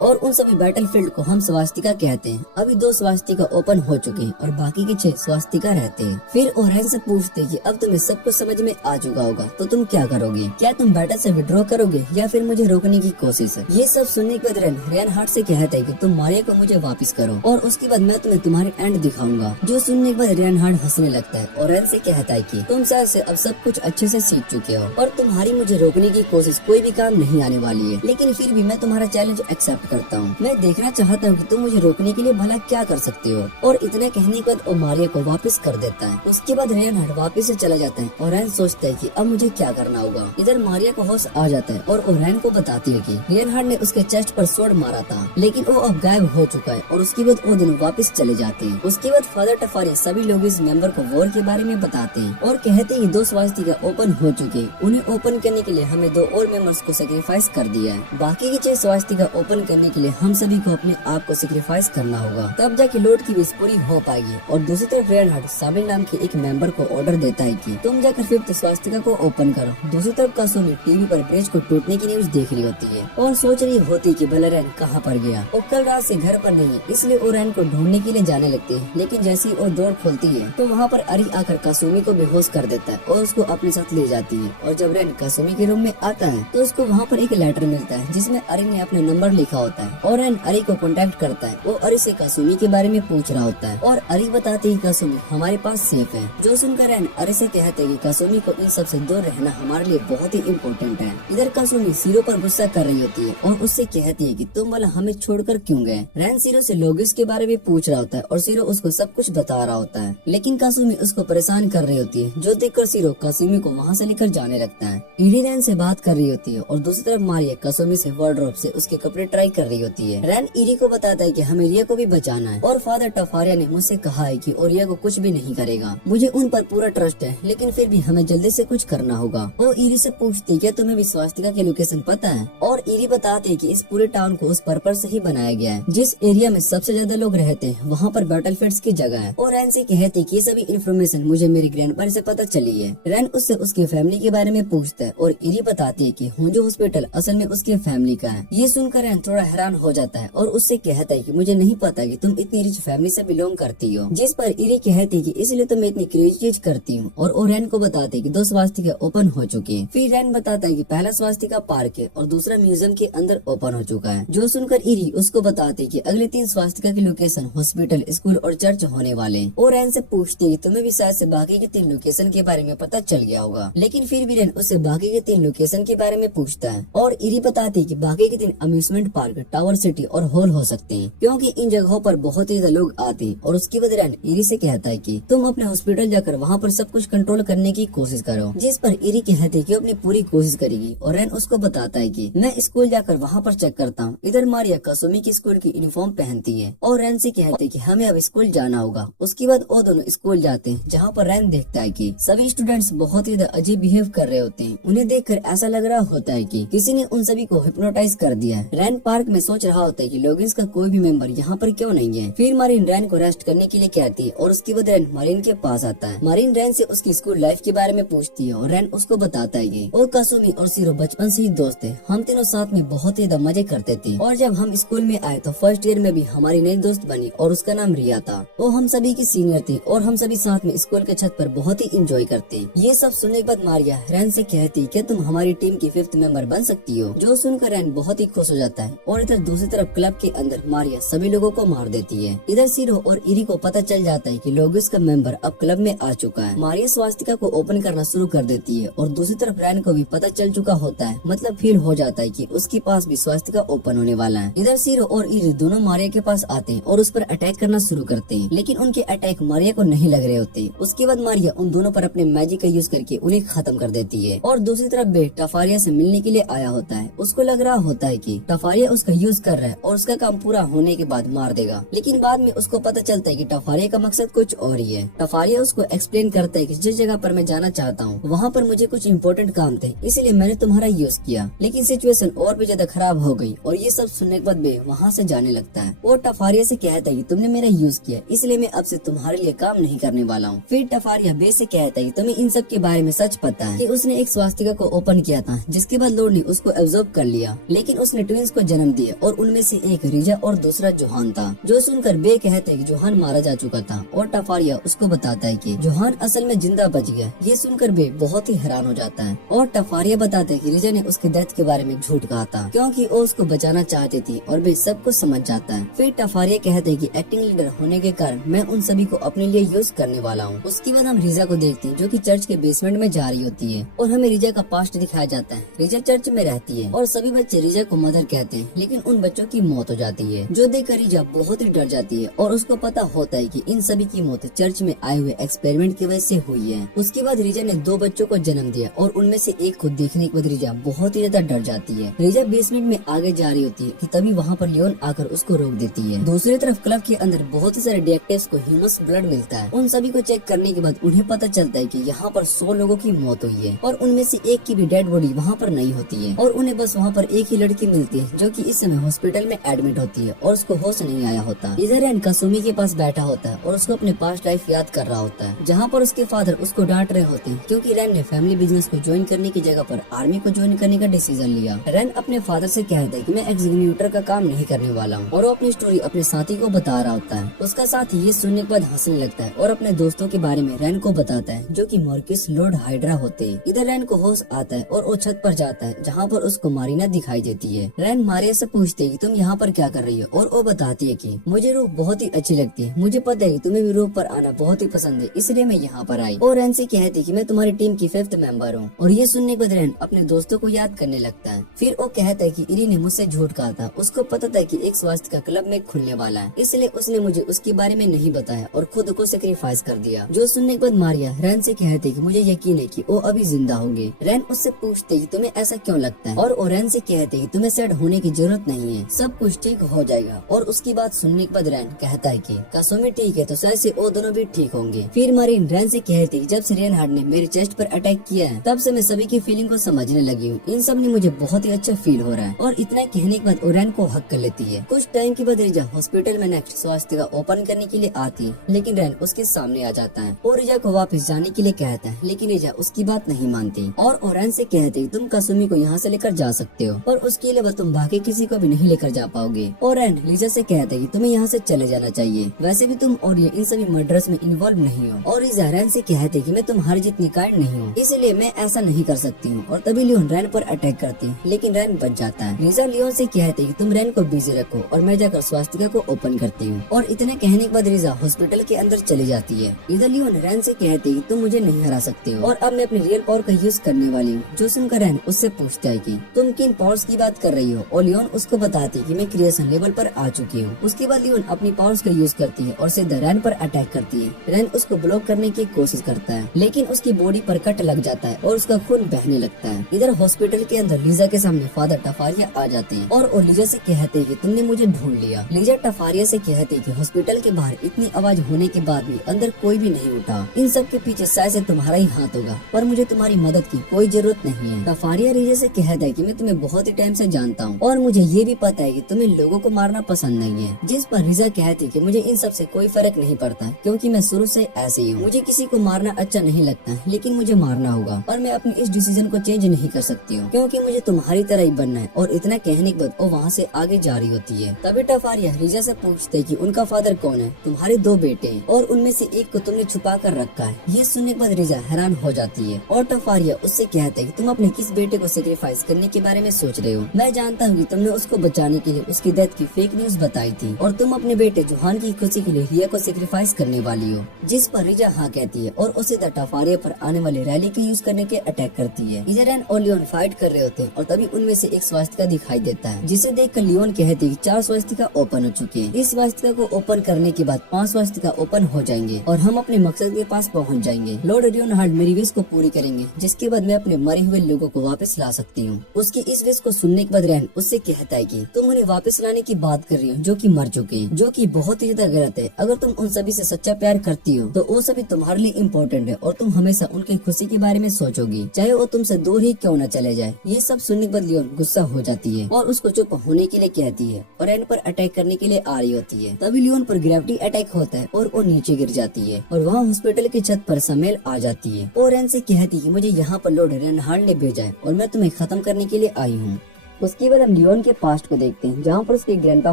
और उन सभी बैटलफील्ड को हम स्वास्तिका कहते हैं। अभी 2 स्वास्तिका ओपन हो चुके हैं और बाकी के 6 स्वास्तिका रहते हैं। फिर ओरेन से पूछते हैं कि अब तुम्हें सब कुछ समझ में आ चुका होगा तो तुम क्या करोगे, क्या तुम बैटल से विड्रॉ करोगे या फिर मुझे रोकने की कोशिश है। ये सब सुनने के बाद रेन हार्ट से कहता है कि तुम मारिया को मुझे वापस करो और उसके बाद मैं तुम्हें तुम्हारे एंड दिखाऊंगा। जो सुनने के बाद रेन हार्ट हंसने लगता है और रेन से कहता है कि तुम शायद से अब सब कुछ अच्छे से सीख चुके हो और तुम्हारी मुझे रोकने की कोशिश कोई भी काम नहीं आने वाली है, लेकिन फिर भी मैं तुम्हारा चैलेंज एक्सेप्ट करता हूँ। मैं देखना चाहता हूँ कि तुम मुझे रोकने के लिए भला क्या कर सकते हो। और इतना कहने के बाद वो मारिया को वापस कर देता है। उसके बाद रेन हार्ट वापस से चला जाता है और रेन सोचता है कि अब मुझे क्या करना होगा। इधर मारिया को होश आ जाता है और रेन को बताती है कि रेन हार्ट ने उसके चेस्ट पर स्वॉर्ड मारा था, लेकिन वो अब गायब हो चुका है। और उसके बाद वो दिन वापस चले जाते हैं। उसके बाद फादर टफारी सभी लोग इस मेंबर को वॉर के बारे में बताते हैं और कहते हैं कि 2 स्वास्तिका ओपन हो चुके, उन्हें ओपन करने के लिए हमें 2 और मेंबर्स को सेक्रीफाइस कर दिया है। बाकी के 6 स्वास्तिका ओपन करने के लिए हम सभी को अपने आप को सेक्रीफाइस करना होगा, तब जाके लॉर्ड की विश पूरी हो पाएगी। और दूसरी तरफ रेन हार्ट साबिल नाम के एक मेंबर को ऑर्डर देता है कि तुम जाकर 5th स्वास्तिका को ओपन करो। दूसरी तरफ कासुमी टीवी पर ब्रिज को टूटने की न्यूज देख रही होती है और सोच रही होती कि भला रेन कहाँ पर गया। और कल रात से घर पर नहीं है, इसलिए वो रेन को ढूंढने के लिए जाने लगती है। लेकिन जैसे ही वो डोर खोलती है तो वहाँ पर अरी आकर कासुमी को बेहोश कर देता है और उसको अपने साथ ले जाती है। और जब रेन कासुमी के रूम में आता है तो उसको वहाँ पर एक लेटर मिलता है जिसमें अरी ने अपना नंबर लिखा होता है और रेन अरी को कांटेक्ट करता है। वो अरी से कासुमी के बारे में पूछ रहा होता है और अरी बताती है कासुमी हमारे पास सेफ है। जो सुनकर रेन अरी से कहते हैं कि कासुमी को इन सब से दूर रहना हमारे लिए बहुत ही इम्पोर्टेंट है। इधर कासुमी सीरो पर गुस्सा कर रही होती है और उससे कहती है कि तुम वाला हमें छोड़कर क्यों गए। रेन सीरो से लोगिस के बारे में पूछ रहा होता है और सीरो उसको सब कुछ बता रहा होता है, लेकिन कासुमी उसको परेशान कर रही होती है। जो देखकर सीरो कासुमी को वहाँ से लेकर जाने लगता है। ईडी रेन से बात कर रही होती है और दूसरी तरफ मारिया कासुमी से वार्डरोब से उसके कपड़े ट्राई कर रही होती है। रेन ईडी को बताता है कि हमें रिया को भी बचाना है और फादर टफारिया ने मुझसे कहा है कि रिया को कुछ भी नहीं करेगा। मुझे उन पर पूरा ट्रस्ट है, लेकिन फिर भी हमें जल्दी से कुछ करना होगा। और ईरी से पूछती है क्या तुम्हें भी स्वास्तिका की लोकेशन पता है। और ईरी बताते है कि इस पूरे टाउन को उस पर्पस से ही बनाया गया है जिस एरिया में सबसे ज्यादा लोग रहते हैं वहाँ पर बैटलफील्ड्स की जगह है। और रैन से कहते कि ये सभी इन्फॉर्मेशन मुझे मेरे ग्रैंडपा से पता चली है। रैन उससे उसकी फैमिली के बारे में पूछता है और ईरी बताती है कि हुंजो हॉस्पिटल असल में उसके फैमिली का है। ये सुनकर रैन थोड़ा हैरान हो जाता है और उससे कहता है कि मुझे नहीं पता कि तुम इतनी रिच फैमिली से बिलोंग करती हो। जिस पर ईरी कहती है कि इसलिए तो मैं इतनी क्रेजी चीज करती हूँ। और रैन को बताते है कि 2 स्वास्तिका ओपन हो चुके हैं। फिर रैन बताता है कि पहला स्वास्तिका पार्क है और दूसरा म्यूजियम के अंदर ओपन हो चुका है। जो सुनकर ईरी उसको बताते कि अगले 3 स्वास्तिका की लोकेशन हॉस्पिटल, स्कूल और चर्च होने वाले। और रैन से पूछते कि तुम्हें भी शायद से बाकी के 3 लोकेशन के बारे में पता चल गया होगा, लेकिन फिर भी रैन उससे बाकी के 3 लोकेशन के बारे में पूछता है। और ईरी बताती कि बाकी के 3 अम्यूजमेंट पार्क, टावर सिटी और हॉल हो सकते हैं क्योंकि इन जगहों पर बहुत ही ज्यादा लोग आते हैं। और उसके बाद रैन ईरी से कहता है कि तुम अपने हॉस्पिटल जाकर वहाँ पर सब कुछ कंट्रोल करने की कोशिश करो। जिस पर ईरी कहते कि अपनी पूरी कोशिश करेगी। और रैन उसको बताता है कि मैं स्कूल जाकर वहाँ पर चेक करता हूँ। इधर मारिया कासुमी की स्कूल की यूनिफॉर्म पहनती है और रैन से कहते कि हमें अब स्कूल जाना होगा। उसके बाद वो दोनों स्कूल जाते हैं जहाँ पर रैन देखता है कि सभी स्टूडेंट्स बहुत ही अजीब बिहेव कर रहे होते हैं। उन्हें देखकर ऐसा लग रहा होता है कि किसी ने उन सभी को हिप्नोटाइज कर दिया है। रैन पार्क में सोच रहा होता है कि लोगिन्स का कोई भी मेंबर यहाँ पर क्यों नहीं है। फिर मारिन रैन को रेस्ट करने के लिए कहती है और उसके बाद रैन मारिन के पास आता है। मारिन रैन से उसकी स्कूल लाइफ के बारे में पूछती है और रैन उसको बताता है कि कासुमी और सीरो बचपन से ही दोस्त थे। हम तीनों साथ में बहुत ही मजे करते थे और जब हम स्कूल में आए तो फर्स्ट ईयर में भी हमारी नई दोस्त बनी और उसका नाम रिया था। वो हम सभी की सीनियर थी और हम सभी साथ में स्कूल के छत पर बहुत ही इंजॉय करते। ये सब सुनने के बाद मारिया रैन से कहती क्या तुम हमारी टीम की 5th मेंबर बन सकती हो। जो सुनकर रैन बहुत ही खुश हो जाता है। और इधर दूसरी तरफ क्लब के अंदर मारिया सभी लोगों को मार देती है। इधर सीरो और ईरी को पता चल जाता है कि लोगिस का मेंबर अब क्लब में आ चुका है। मारिया स्वास्तिका को ओपन करना शुरू कर देती है और दूसरी तरफ रैन को भी पता चल चुका होता है, मतलब फील हो जाता है कि उसके पास भी स्वास्तिका ओपन होने वाला है। इधर सीरो और ईरी दोनों मारिया के पास आते हैं और उस पर अटैक करना शुरू करते हैं, लेकिन उनके अटैक मारिया को नहीं लग रहे होते। उसके बाद मारिया उन दोनों पर अपने मैजिक का यूज करके उन्हें खत्म कर देती है। और दूसरी तरफ बे टफारिया से मिलने के लिए आया होता है। उसको लग रहा होता है कि टफारिया उसका यूज कर रहा है और उसका काम पूरा होने के बाद मार देगा, लेकिन बाद में उसको पता चलता है कि टफारिया का मकसद कुछ और ही है। टफारिया उसको एक्सप्लेन करता है कि जिस जगह पर मैं जाना चाहता हूँ वहाँ पर मुझे कुछ इम्पोर्टेंट काम थे, इसलिए मैंने तुम्हारा यूज किया, लेकिन सिचुएशन और भी ज्यादा खराब हो गई। और ये सब सुनने के बाद बे वहाँ से जाने लगता है। वो टफारिया से कहता है कि तुमने मेरा यूज किया, इसलिए मैं अब से तुम्हारे लिए काम नहीं करने वाला हूँ। फिर टफारिया बे से कहता है कि तुम्हें इन सब के बारे में सच पता है कि उसने एक स्वास्तिका को ओपन किया था था, जिसके बाद लॉर्ड ने उसको एब्जॉर्ब कर लिया। लेकिन उसने ट्विंस को जन्म दिया और उनमें से एक रिजा और दूसरा जोहान था। जो सुनकर बे कहते हैं कि जोहान मारा जा चुका था और टफारिया उसको बताता है कि जोहान असल में जिंदा बच गया। ये सुनकर बे बहुत ही हैरान हो जाता है और टफारिया बताते हैं कि रिजा ने उसके डेथ के बारे में झूठ कहा था क्योंकि वो उसको बचाना चाहती थी और बे सब कुछ समझ जाता है। फिर टफारिया कहते हैं कि एक्टिंग लीडर होने के कारण मैं उन सभी को अपने लिए यूज करने वाला हूँ। उसके बाद हम रिजा को देखते हैं जो कि चर्च के बेसमेंट में जा रही होती है और हमें रिजा का पास्ट दिखाया जाता है। रिजा चर्च में रहती है और सभी बच्चे रिजा को मदर कहते हैं, लेकिन उन बच्चों की मौत हो जाती है जो देखकर रिजा बहुत ही डर जाती है और उसको पता होता है कि इन सभी की मौत चर्च में आए हुए एक्सपेरिमेंट की वजह से हुई है। उसके बाद रिजा ने 2 बच्चों को जन्म दिया और उनमें से एक को देखने के बाद रिजा बहुत ही ज्यादा डर जाती है। रिजा बेसमेंट में आगे जा रही होती है कि तभी वहाँ पर लियोन आकर उसको रोक देती है। दूसरी तरफ क्लब के अंदर बहुत ही सारे डिटेक्टिव्स को ह्यूमस ब्लड मिलता है। उन सभी को चेक करने के बाद उन्हें पता चलता है कि यहाँ पर 100 लोगों की मौत हुई है और उनमें से एक की भी डेड बॉडी वहाँ पर नहीं होती है और उन्हें बस वहाँ पर एक ही लड़की मिलती है जो कि इस समय हॉस्पिटल में एडमिट होती है और उसको होश नहीं आया होता। इधर रैन कासुमी के पास बैठा होता है और उसको अपने पास्ट लाइफ याद कर रहा होता है, जहाँ पर उसके फादर उसको डांट रहे होते हैं क्योंकि रैन ने फैमिली बिजनेस को ज्वाइन करने की जगह पर आर्मी को ज्वाइन करने का डिसीजन लिया। रैन अपने फादर से कहता है कि मैं एग्जीक्यूटिव का काम नहीं करने वाला हूँ और वो अपनी स्टोरी अपने साथी को बता रहा होता है। उसका साथी ये सुनने के बाद हंसने लगता है और अपने दोस्तों के बारे में रैन को बताता है जो कि मार्किस लॉर्ड हाइड्रा होते हैं। इधर रैन को होश आता है और वो छत पर जाता है जहाँ पर उसको मारिना दिखाई देती है। रैन मारिया से पूछते है कि तुम यहाँ पर क्या कर रही हो और वो बताती है कि मुझे रूह बहुत ही अच्छी लगती है, मुझे पता है कि तुम्हें भी रूह पर आना बहुत ही पसंद है, इसलिए मैं यहाँ पर आई। और रैन से कहती है कि मैं तुम्हारी टीम की 5th मेंबर हूँ। और ये सुनने के बाद रैन अपने दोस्तों को याद करने लगता है। फिर वो कहता है कि इरी ने मुझसे झूठ कहा था, उसको पता था कि एक स्वास्थ्य का क्लब में खुलने वाला है, इसलिए उसने मुझे उसके बारे में नहीं बताया और खुद को सेक्रीफाइस कर दिया। जो सुनने के बाद मारिया रैन से कहती है कि मुझे यकीन है कि वो अभी जिंदा होंगे। रैन उससे पूछते है कि तुम्हें ऐसा क्यों लगता है और वो रैन से कहते है कि तुम्हें सैड होने की जरूरत नहीं है, सब कुछ ठीक हो जाएगा। और उसकी बात सुनने के बाद रैन कहता है कि कासुमी ठीक है तो शायद से वो दोनों भी ठीक होंगे। फिर मारिन रैन से कहती है जब से रेनहार्ड ने मेरे चेस्ट पर अटैक किया है तब से मैं सभी की फीलिंग को समझने लगी हूँ, इन सब ने मुझे बहुत ही अच्छा फील हो रहा है। और इतना कहने के बाद वो रैन को हक कर लेती है। कुछ टाइम के बाद रिजा हॉस्पिटल में नेक्स्ट स्वास्थ्य का ओपन करने के लिए आती है, लेकिन रैन उसके सामने आ जाता है और रिजा को वापस जाने के लिए कहता है, लेकिन रिजा उसकी बात नहीं मानती और रैन से कहते तुम कासुमी को यहाँ से लेकर जा सकते हो और उसके अलावा तुम बाकी किसी को भी नहीं लेकर जा पाओगे। और रैन रिजा से कहते है कि तुम्हें यहाँ से चले जाना चाहिए, वैसे भी तुम और ये इन सभी मर्डर्स में इन्वॉल्व नहीं हो। और रिजा रैन से कहते कि मैं तुम्हारी जितनी काइंड नहीं हूँ, इसलिए मैं ऐसा नहीं कर सकती हूँ। और तभी लियोन रैन पर अटैक करती है, लेकिन रैन बच जाता है। रिजा लियोन से कहते कि तुम रैन को बिजी रखो और मैं जाकर स्वास्तिका को ओपन करती हूँ। और इतने कहने के बाद रिजा हॉस्पिटल के अंदर चली जाती है। इधर लियोन रैन से कहते कि तुम मुझे नहीं हरा सकते हो और अब मैं अपनी रियल पावर का यूज करने वाली हूँ। जो सुनकर रैन उससे पूछता है कि तुम किन पावर्स की बात कर रही हो और लियोन उसको बताती कि मैं क्रिएशन लेवल पर आ चुकी हूँ। उसके बाद लियोन अपनी पावर्स का यूज करती है और सीधा रैन पर अटैक करती है। रैन उसको ब्लॉक करने की कोशिश करता है, लेकिन उसकी बॉडी पर कट लग जाता है और उसका खून बहने लगता है। इधर हॉस्पिटल के अंदर लीजा के सामने फादर टफारिया आ जाते हैं और लीजा से कहते हैं कि तुमने मुझे ढूंढ लिया। लीजा टफारिया से कहते हैं कि हॉस्पिटल के बाहर इतनी आवाज होने के बाद भी अंदर कोई भी नहीं उठा, इन सब के पीछे शायद से तुम्हारा ही हाथ होगा, पर मुझे तुम्हारी मदद की कोई जरूरत नहीं है। टफारिया लीजा से कहता है कि मैं तुम्हें बहुत ही टाइम से जानता हूँ और मुझे ये भी पता है कि तुम्हें लोगों को मारना पसंद नहीं है। जिस पर रिजा कहती कि मुझे इन सब से कोई फर्क नहीं पड़ता क्योंकि मैं शुरू से ऐसे ही हूँ, मुझे किसी को मारना अच्छा नहीं लगता, लेकिन मुझे मारना होगा और मैं अपनी इस डिसीजन को चेंज नहीं कर सकती हूँ क्योंकि मुझे तुम्हारी तरह ही बनना है। और इतना कहने के बाद वो वहाँ से आगे जा रही होती है। तभी टफारिया रिजा से पूछते कि उनका फादर कौन है। तुम्हारे 2 बेटे हैं और उनमें से एक को तुमने छुपा कर रखा है। ये सुनने के बाद रिजा हैरान हो जाती है और टफारिया उससे कहते कि तुम अपने किस बेटे को सेक्रीफाइस करने के बारे में सोच रहे हो। मैं जानता हूँ कि तुमने उसको बचाने के लिए उसकी डेथ की फेक न्यूज बताई थी और तुम अपने बेटे जोहान की खुशी के लिए रिया को सेक्रीफाइस करने वाली हो। जिस पर रिजा हाँ कहती है और उसे टफारिया पर आने वाले रैली के यूज करने के अटैक करती है। इधर रैन और लियोन फाइट कर रहे होते हैं और तभी उनमें से एक स्वास्तिका दिखाई देता है, जिसे देखकर लियोन कहते हैं 4 स्वास्तिका ओपन हो चुके हैं। इस स्वास्तिका को ओपन करने के बाद 5 स्वास्तिका ओपन हो जाएंगे और हम अपने मकसद के पास पहुंच जाएंगे। लॉर्ड रियोनहार्ड मेरी विश को पूरी करेंगे, जिसके बाद मैं अपने मरे हुए लोगों को वापस ला सकती हूँ। उसकी इस विश को सुनने के बाद रैन उससे कहता है कि तुम उन्हें वापस लाने की बात कर रही हो जो कि मर चुके हैं, जो कि बहुत ही ज्यादा गलत है। अगर तुम उन सभी से सच्चा प्यार करती हो तो वो सभी तुम्हारे लिए इम्पोर्टेंट है और तुम हमेशा उनकी खुशी के बारे में सोचोगी, चाहे वो तुमसे दूर ही क्यों न चले जाए। ये सब सुनने के बाद लियोन गुस्सा हो जाती है और उसको चुप होने के लिए कहती है और रैन पर अटैक करने के लिए आ रही होती है। तभी लियोन पर ग्रेविटी अटैक होता है और वो नीचे गिर जाती है और वहाँ हॉस्पिटल की छत पर समेल आ जाती है और रैन से कहती है मुझे यहाँ पर लॉर्ड रेनहार्ड ने भेजा है और मैं तुम्हें खत्म करने के लिए आई हूँ। उसके बाद हम लियोन के पास्ट को देखते हैं, जहाँ पर उसके ग्रैंडपा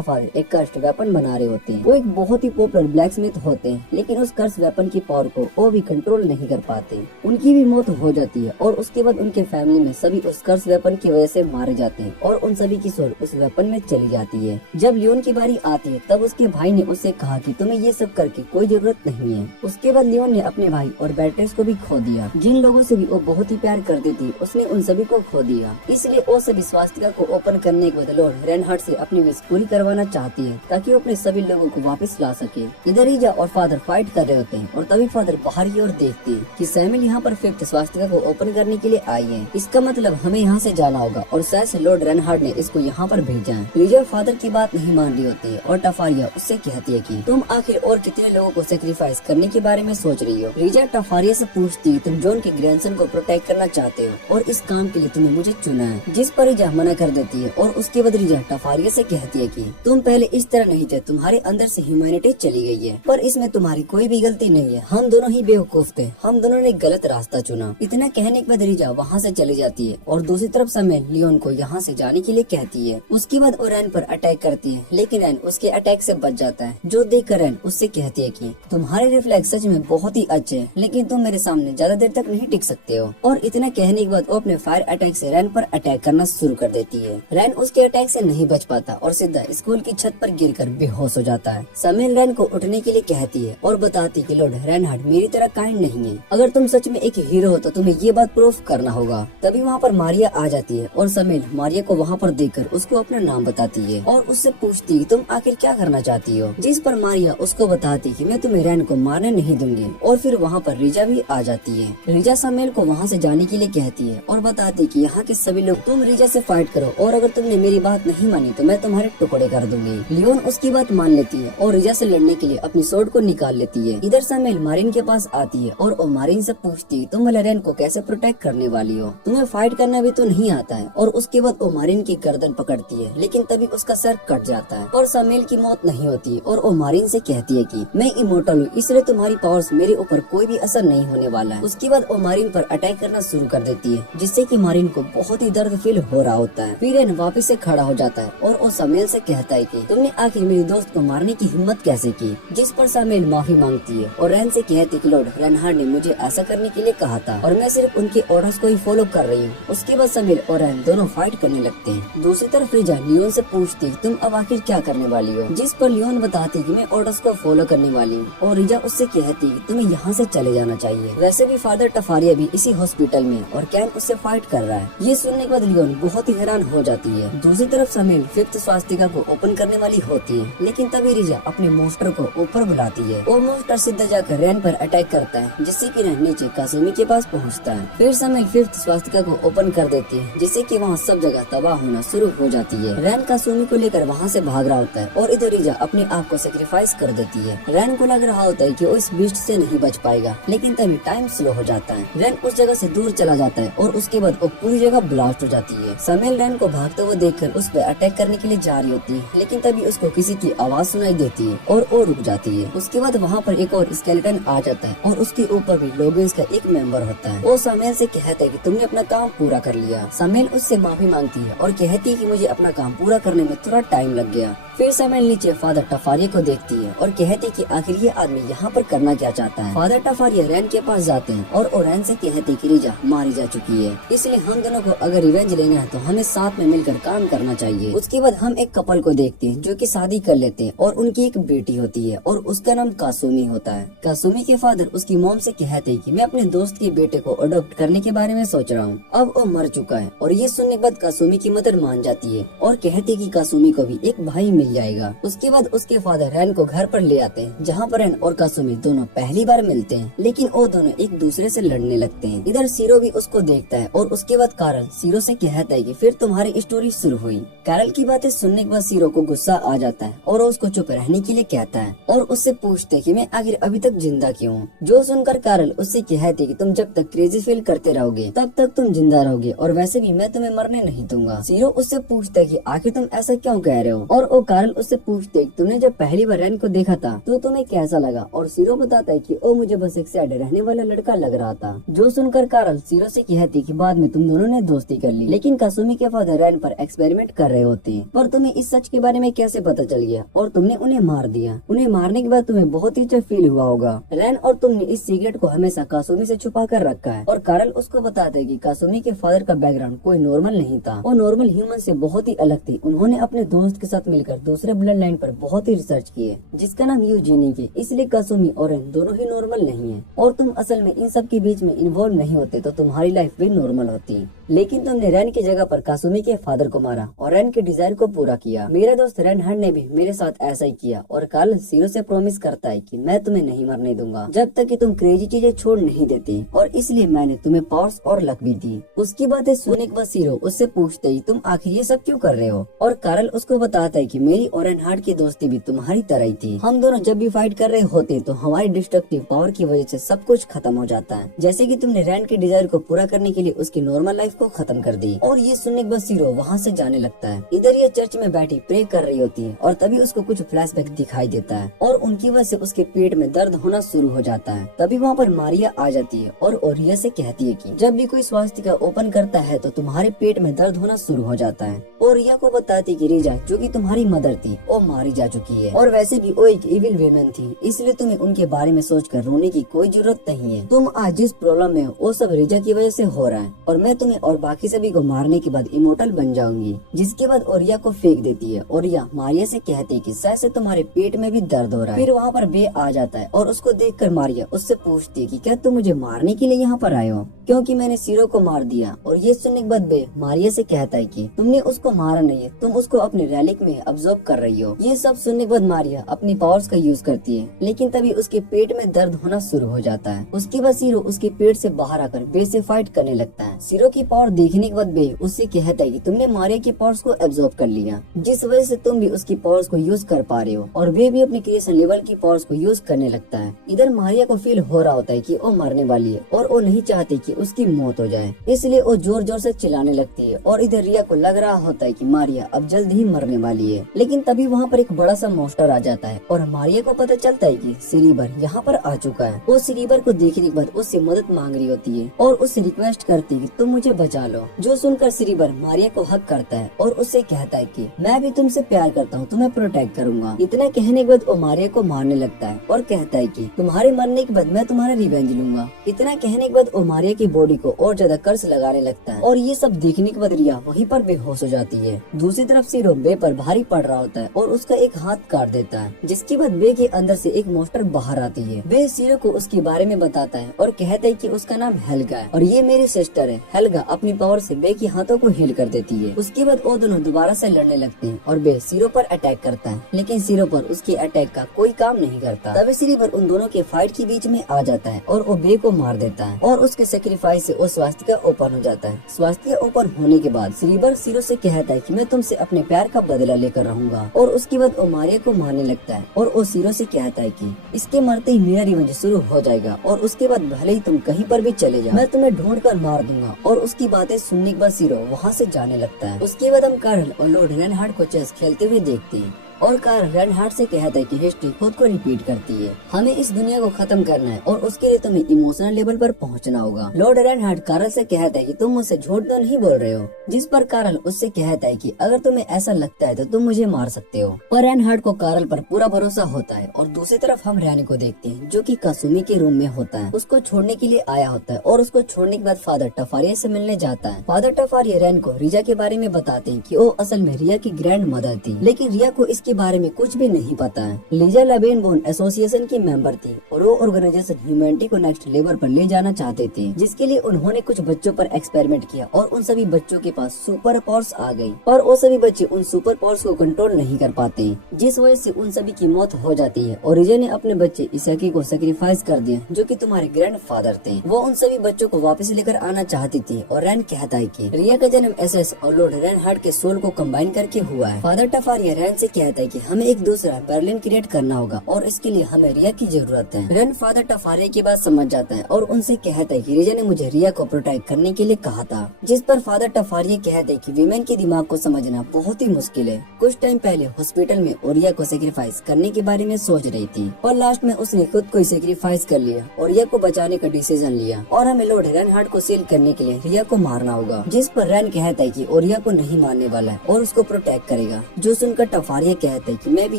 फादर एक कर्स्ड वेपन बना रहे होते हैं। वो एक बहुत ही पॉपुलर ब्लैक स्मिथ होते हैं, लेकिन उस कर्स वेपन की पावर को वो भी कंट्रोल नहीं कर पाते। उनकी भी मौत हो जाती है और उसके बाद उनके फैमिली में सभी उस कर्स वेपन की वजह से मारे जाते हैं और उन सभी की सोल उस वेपन में चली जाती है। जब लियोन की बारी आती है तब उसके भाई ने उससे कहा कि तुम्हें ये सब करके कोई जरूरत नहीं है। उसके बाद लियोन ने अपने भाई और बेट्रिक्स को भी खो दिया। जिन लोगों से भी वो बहुत ही प्यार करती थी उसने उन सभी को खो दिया। इसलिए वो सभी स्वास्तिका को ओपन करने के बाद लॉर्ड रेनहार्ड से अपनी विश पूरी करवाना चाहती है ताकि वो अपने सभी लोगों को वापस ला सके। इधर रीजा और फादर फाइट कर रहे होते हैं और तभी फादर बाहर की ओर देखती है कि सैमुअल यहाँ पर फिफ्थ स्वास्तिका को ओपन करने के लिए आई है। इसका मतलब हमें यहाँ से जाना होगा और शायद से लॉर्ड रेनहार्ड ने इसको यहाँ पर भेजा है। रीजा फादर की बात नहीं मान रही होती है और टफारिया उससे कहती है कि तुम आखिर और कितने लोगों को सेक्रीफाइस करने के बारे में सोच रही हो। रीजा टफारिया से पूछती है तुम जॉन के ग्रैंडसन को प्रोटेक्ट करना चाहते हो और इस काम के लिए तुम्हें मुझे चुना है, जिस पर रीजा मना कर देती है और उसके बाद रीजा टफारिया से कहती है कि तुम पहले इस तरह नहीं थे, तुम्हारे अंदर से ह्यूमैनिटी चली गई है, पर इसमें तुम्हारी कोई भी गलती नहीं है। हम दोनों ही बेवकूफ थे, हम दोनों ने गलत रास्ता चुना। इतना कहने के बाद रीजा वहाँ से चली जाती है और दूसरी तरफ समय लियोन को यहाँ से जाने के लिए कहती है। उसके बाद वो रैन पर अटैक करती है, लेकिन रैन उसके अटैक से बच जाता है, जो देखकर रैन उससे कहती है कि तुम्हारे रिफ्लेक्स सच में बहुत ही अच्छे हैं, लेकिन तुम मेरे सामने ज्यादा देर तक नहीं टिक सकते हो। और इतना कहने के बाद वो अपने फायर अटैक से रैन पर अटैक करना शुरू कर देती है। रैन उसके अटैक से नहीं बच पाता और सीधा स्कूल की छत पर गिरकर बेहोश हो जाता है। समेल रैन को उठने के लिए कहती है और बताती कि लॉर्ड रेनहार्ड मेरी तरह काइंड नहीं है, अगर तुम सच में एक हीरो हो तो तुम्हें ये बात प्रूफ करना होगा। तभी वहाँ पर मारिया आ जाती है और समेल मारिया को वहाँ पर देखकर उसको अपना नाम बताती है और उससे पूछती है तुम आखिर क्या करना चाहती हो, जिस पर मारिया उसको बताती कि मैं तुम्हें रैन को मारने नहीं दूंगी। और फिर वहाँ पर रीजा भी आ जाती है। रीजा समेल को वहाँ से जाने के लिए कहती है और बताती कि यहाँ के सभी लोग तुम रीजा से फाइट करो और अगर तुमने मेरी बात नहीं मानी तो मैं तुम्हारे टुकड़े कर दूंगी। लियोन उसकी बात मान लेती है और रीजा से लड़ने के लिए अपनी स्वॉर्ड को निकाल लेती है। इधर समेल मारिन के पास आती है और वो मारिन से पूछती है तुम वैलेरियन को कैसे प्रोटेक्ट करने वाली हो, तुम्हें फाइट करना भी तो नहीं आता है। और उसके बाद वो मारिन की गर्दन पकड़ती है, लेकिन तभी उसका सर कट जाता है और समेल की मौत नहीं होती और वो मारिन से कहती है कि मैं इमोर्टल हूँ, इसलिए तुम्हारी पावर्स मेरे ऊपर कोई भी असर नहीं होने वाला है। उसके बाद वो मारिन पर अटैक करना शुरू कर देती है, जिससे कि मारिन को बहुत ही दर्द फील हो रहा होता है। फिर रैन वापस से खड़ा हो जाता है और वो समेल से कहता है कि तुमने आखिर मेरे दोस्त को मारने की हिम्मत कैसे की, जिस पर समेल माफी मांगती है और रैन से कहती कि लॉर्ड रेनहार्ड ने मुझे ऐसा करने के लिए कहा था और मैं सिर्फ उनके ऑर्डर्स को ही फॉलो कर रही हूँ। उसके बाद समेल और रैन दोनों फाइट करने लगते हैं। दूसरी तरफ रीजा लियोन से पूछती तुम अब आखिर क्या करने वाली हो, जिस पर लियोन बताती कि मैं ऑर्डर्स को फॉलो करने वाली हूँ और रीजा उससे कहती तुम्हें यहाँ से चले जाना चाहिए। वैसे भी फादर टफारिया भी इसी हॉस्पिटल में और कैन उससे फाइट कर रहा है। ये सुनने के बाद लियोन बहुत ही हैरान हो जाती है। दूसरी तरफ समेल फिफ्थ स्वास्तिका को ओपन करने वाली होती है, लेकिन तभी रीजा अपने मोस्टर को ऊपर बुलाती है। वो मोस्टर सीधा जाकर रैन पर अटैक करता है, जिससे कि रैन नीचे कासुमी के पास पहुंचता है। फिर समेल फिफ्थ स्वास्तिका को ओपन कर देती है, जिससे कि वहाँ सब जगह तबाह होना शुरू हो जाती है। रैन कासुमी को लेकर वहाँ से भाग रहा होता है और इधर रीजा अपने आप को सेक्रीफाइस कर देती है। रैन को लग रहा होता है कि वो इस बीस्ट से नहीं बच पाएगा, लेकिन तभी टाइम स्लो हो जाता है। रैन उस जगह से दूर चला जाता है और उसके बाद वो पूरी जगह ब्लास्ट हो जाती है। समेल रैन को भागते हुए देखकर उस पर अटैक करने के लिए जा रही होती है, लेकिन तभी उसको किसी की आवाज सुनाई देती है और वो रुक जाती है। उसके बाद वहाँ पर एक और स्केलेटन आ जाता है और उसके ऊपर भी लोगेंस का एक मेंबर होता है। वो समेल से कहता है कि तुमने अपना काम पूरा कर लिया। समेल उससे माफी मांगती है और कहती है कि मुझे अपना काम पूरा करने में थोड़ा टाइम लग गया। फिर समेल नीचे फादर टफारिया को देखती है और कहती कि आखिर ये आदमी यहाँ पर करना क्या चाहता है। फादर टफारिया रैन के पास जाते हैं और रैन से कहते कि रीजा मारी जा चुकी है, इसलिए हम दोनों को अगर रिवेंज लेना है तो हमें साथ में मिलकर काम करना चाहिए। उसके बाद हम एक कपल को देखते हैं जो कि शादी कर लेते हैं और उनकी एक बेटी होती है और उसका नाम कासुमी होता है। कासुमी के फादर उसकी मॉम से कहते हैं कि मैं अपने दोस्त के बेटे को अडॉप्ट करने के बारे में सोच रहा हूँ। अब वो मर चुका है और ये सुनने के बाद कासुमी की मदर मान जाती है और कहती है कि कासुमी को भी एक भाई मिल जाएगा। उसके बाद उसके फादर रैन को घर पर ले आते हैं, जहाँ पर रैन और कासुमी दोनों पहली बार मिलते हैं, लेकिन वो दोनों एक दूसरे से लड़ने लगते हैं। इधर सीरो भी उसको देखता है और उसके बाद कारल सीरो से कहता है कि फिर तुम्हारी स्टोरी शुरू हुई। कारल की बातें सुनने के बाद सीरो को गुस्सा आ जाता है और वो उसको चुप रहने के लिए कहता है और उससे पूछते कि मैं आखिर अभी तक जिंदा क्यों हूँ। जो सुनकर कारल उससे कहते कि तुम जब तक क्रेजी फील करते रहोगे तब तक तुम जिंदा रहोगे और वैसे भी मैं तुम्हें मरने नहीं दूंगा। सीरो उससे पूछता है कि आखिर तुम ऐसा क्यों कह रहे हो और वो कारल उससे पूछते तुमने जब पहली बार रैन को देखा था तो तुम्हें कैसा लगा, और सीरो बताता है कि ओ मुझे बस एक साइड रहने वाला लड़का लग रहा था। जो सुनकर कारल सीरो से कहती कि बाद में तुम दोनों ने दोस्ती कर ली, लेकिन कासुमी के फादर रैन पर एक्सपेरिमेंट कर रहे होते हैं। पर तुम्हें इस सच के बारे में कैसे पता चल गया और तुमने उन्हें मार दिया? उन्हें मारने के बाद तुम्हें बहुत ही अच्छा फील हुआ होगा। रैन और तुमने इस सीक्रेट को हमेशा कासुमी से छुपा कर रखा है। और कारल उसको बताता है कि कासुमी के फादर का बैकग्राउंड कोई नॉर्मल नहीं था, वो नॉर्मल ह्यूमन से बहुत ही अलग थी। उन्होंने अपने दोस्त के साथ मिलकर दूसरे ब्लड लाइन पर बहुत ही रिसर्च किए जिसका नाम यूजीनी के, इसलिए कासुमी और रैन दोनों ही नॉर्मल नहीं है। और तुम असल में इन सब के बीच में इन्वॉल्व नहीं होते तो तुम्हारी लाइफ भी नॉर्मल होती। लेकिन तुमने रैन की जगह पर कासुमी के फादर को मारा और रैन के डिजायर को पूरा किया। मेरा दोस्त रेनहार्ड ने भी मेरे साथ ऐसा ही किया। और कारल सीरो से प्रॉमिस करता है कि मैं तुम्हें नहीं मरने दूंगा जब तक कि तुम क्रेजी चीजें छोड़ नहीं देती, और इसलिए मैंने तुम्हें पावर्स और लक भी दी। उसकी बातें सुनने के बाद सीरो उससे पूछते ही तुम आखिर ये सब क्यों कर रहे हो? और कारल उसको बताता है कि मेरी और रेनहार्ड की दोस्ती भी तुम्हारी तरह ही थी। हम दोनों जब भी फाइट कर रहे होते तो हमारी डिस्ट्रक्टिव पावर की वजह से सब कुछ खत्म हो जाता है, जैसे कि तुमने रैन के डिजायर को पूरा करने के लिए उसकी नॉर्मल लाइफ को खत्म कर दी। और ये सुनने के बाद सीरो वहाँ से जाने लगता है। इधर ये चर्च में बैठी प्रे कर रही होती है और तभी उसको कुछ फ्लैशबैक दिखाई देता है और उनकी वजह से उसके पेट में दर्द होना शुरू हो जाता है। तभी वहाँ पर मारिया आ जाती है और ओरिया से कहती है कि जब भी कोई स्वास्थ्य ओपन करता है तो तुम्हारे पेट में दर्द होना शुरू हो जाता है। ओरिया को बताती कि रिजा जो कि तुम्हारी मदर थी वो मारी जा चुकी है, और वैसे भी वो एक इविल वीमेन थी, इसलिए तुम्हें उनके बारे में सोचकर रोने की कोई जरूरत नहीं है। तुम आज जिस प्रॉब्लम में हो वो सब रिजा की वजह से हो रहा है, और मैं तुम्हें और बाकी सभी को मारने के बाद इमोर्टल बन जाऊंगी। जिसके बाद ओरिया को फेंक देती है। ओरिया मारिया से कहती है कि शायद से तुम्हारे पेट में भी दर्द हो रहा है। फिर वहाँ पर बे आ जाता है और उसको देखकर मारिया उससे पूछती है कि क्या तुम मुझे मारने के लिए यहाँ पर आए हो, क्योंकि मैंने सीरो को मार दिया। और ये सुनने के बाद बे मारिया से कहता है कि तुमने उसको मारा नहीं है, तुम उसको अपने रैलिक में अब्सॉर्ब कर रही हो। ये सब सुनने के बाद मारिया अपनी पावर्स का यूज करती है, लेकिन तभी उसके पेट में दर्द होना शुरू हो जाता है। उसके बाद सीरो उसके पेट से बाहर आकर बे से फाइट करने लगता है। सीरो की पावर देखने के बाद बे उससे कहता है कि तुमने मारिया की पावर्स को एब्सॉर्ब कर लिया, जिस वजह से तुम भी उसकी पावर्स को यूज कर पा रहे हो, और बे भी अपनी क्रिएशन लेवल की पावर्स को यूज करने लगता है। इधर मारिया को फील हो रहा होता है कि वो मरने वाली है और वो नहीं चाहती कि उसकी मौत हो जाए, इसलिए वो जोर जोर से चिल्लाने लगती है। और इधर रिया को लग रहा होता है कि मारिया अब जल्द ही मरने वाली है। लेकिन तभी वहाँ पर एक बड़ा सा मॉन्स्टर आ जाता है और मारिया को पता चलता है कि सिरीबर यहाँ पर आ चुका है। वो सिरीबर को देखने के बाद उससे मदद मांग रही होती है और उससे रिक्वेस्ट करती है कि तुम मुझे बचा लो। जो सुनकर सिरीबर मारिया को हक करता है और उससे कहता है कि मैं भी तुमसे प्यार करता हूँ, तुम्हें प्रोटेक्ट करूंगा। इतना कहने के बाद वो मारिया को मारने लगता है और कहता है कि तुम्हारे मरने के बाद मैं तुम्हारा रिवेंज लूंगा। इतना कहने के बाद वो मारिया की बॉडी को और ज्यादा कर्स लगाने लगता है, और ये सब देखने के बाद रिया वहीं पर बेहोश हो जाती है। दूसरी तरफ सीरो बे पर भारी पड़ रहा होता है और उसका एक हाथ काट देता है, जिसके बाद बे के अंदर से एक मॉन्स्टर बाहर आती है। बे सीरो को उसके बारे में बताता है और कहता है कि उसका नाम हेल्गा है और ये मेरी सिस्टर है। हेल्गा अपनी पावर से बे के हाथों को हील कर देती है। उसके बाद वो दोनों दोबारा से लड़ने लगते हैं और बे सीरो पर अटैक करता है, लेकिन सीरो पर उसके अटैक का कोई काम नहीं करता। तभी सिरीबर उन दोनों के फाइट के बीच में आ जाता है और वो बे को मार देता है, और उसके सेक्रीफाइस से वो स्वास्थ्य ओपन हो जाता है। स्वास्थ्य ओपन होने के बाद सिरीबर सीरो से कहता है कि मैं तुमसे अपने प्यार का बदला लेकर रहूंगा, और उसके बाद वो मारिया को मारने लगता है और वो सीरो से कहता है कि इसके मरते ही मेरा रिवेंज शुरू हो जाएगा, और उसके बाद भले ही तुम कहीं पर भी चले जाओ मैं तुम्हें ढूंढ कर मार दूंगा। और उसकी बातें सुनने के बाद सीरो वहाँ से जाने लगता है। उसके बाद हम कारल और लॉर्ड रेनहार्ड को चेस खेलते हुए देखते हैं, और कारल रेनहार्ड से कहता है कि हिस्ट्री खुद को रिपीट करती है, हमें इस दुनिया को खत्म करना है और उसके लिए तुम्हें इमोशनल लेवल पर पहुंचना होगा। लॉर्ड रेनहार्ड कारल से कहता है कि तुम मुझसे झूठ तो नहीं बोल रहे हो, जिस पर कारल उससे कहता है कि अगर तुम्हें ऐसा लगता है तो तुम मुझे मार सकते हो। पर रेनहार्ड को कारल पर पूरा भरोसा होता है। और दूसरी तरफ हम रैनी को देखते हैं जो कि कासुमी के रूम में होता है, उसको छोड़ने के लिए आया होता है, और उसको छोड़ने के बाद फादर टफारिया से मिलने जाता है। फादर टफारिया रैन को रिजा के बारे में बताते हैं कि वो असल में रिया की ग्रैंड मदर थी, लेकिन रिया को इसके बारे में कुछ भी नहीं पता है। लिजा लबेन बोन एसोसिएशन की मेंबर थी और वो ऑर्गेनाइजेशन ह्यूमैनिटी को नेक्स्ट लेवल पर ले जाना चाहते थे, जिसके लिए उन्होंने कुछ बच्चों पर एक्सपेरिमेंट किया और उन सभी बच्चों के पास सुपर पावर्स आ गई, पर वो सभी बच्चे उन सुपर पावर्स को कंट्रोल नहीं कर पाते, जिस वजह से उन सभी की मौत हो जाती है। और रिजा ने अपने बच्चे इसाकी को सेक्रीफाइस कर दिया जो कि तुम्हारे ग्रैंड फादर थे। वो उन सभी बच्चों को वापस लेकर आना चाहती थी, और रैन कहता है कि रिया का जन्म एसएस और लॉर्ड रेनहार्ड के सोल को कंबाइन करके हुआ है। फादर टफारिया रैन से कहते कहता है कि हमें एक दूसरा बर्लिन क्रिएट करना होगा और इसके लिए हमें रिया की जरूरत है। रन फादर टफारिया की बात समझ जाता है और उनसे कहता है कि रिया ने मुझे रिया को प्रोटेक्ट करने के लिए कहा था, जिस पर फादर टफारिया कहते हैं कि विमेन के दिमाग को समझना बहुत ही मुश्किल है। कुछ टाइम पहले हॉस्पिटल में रिया को सेक्रीफाइस करने के बारे में सोच रही थी और लास्ट में उसने खुद को सेक्रीफाइस कर लिया और रिया को बचाने का डिसीजन लिया और हमें लॉर्ड रेनहार्ड को सील करने के लिए रिया को मारना होगा, जिस पर रैन कहता है कि रिया को नहीं मारने वाला है और उसको प्रोटेक्ट करेगा, जो सुनकर टफारिया कहते हैं कि मैं भी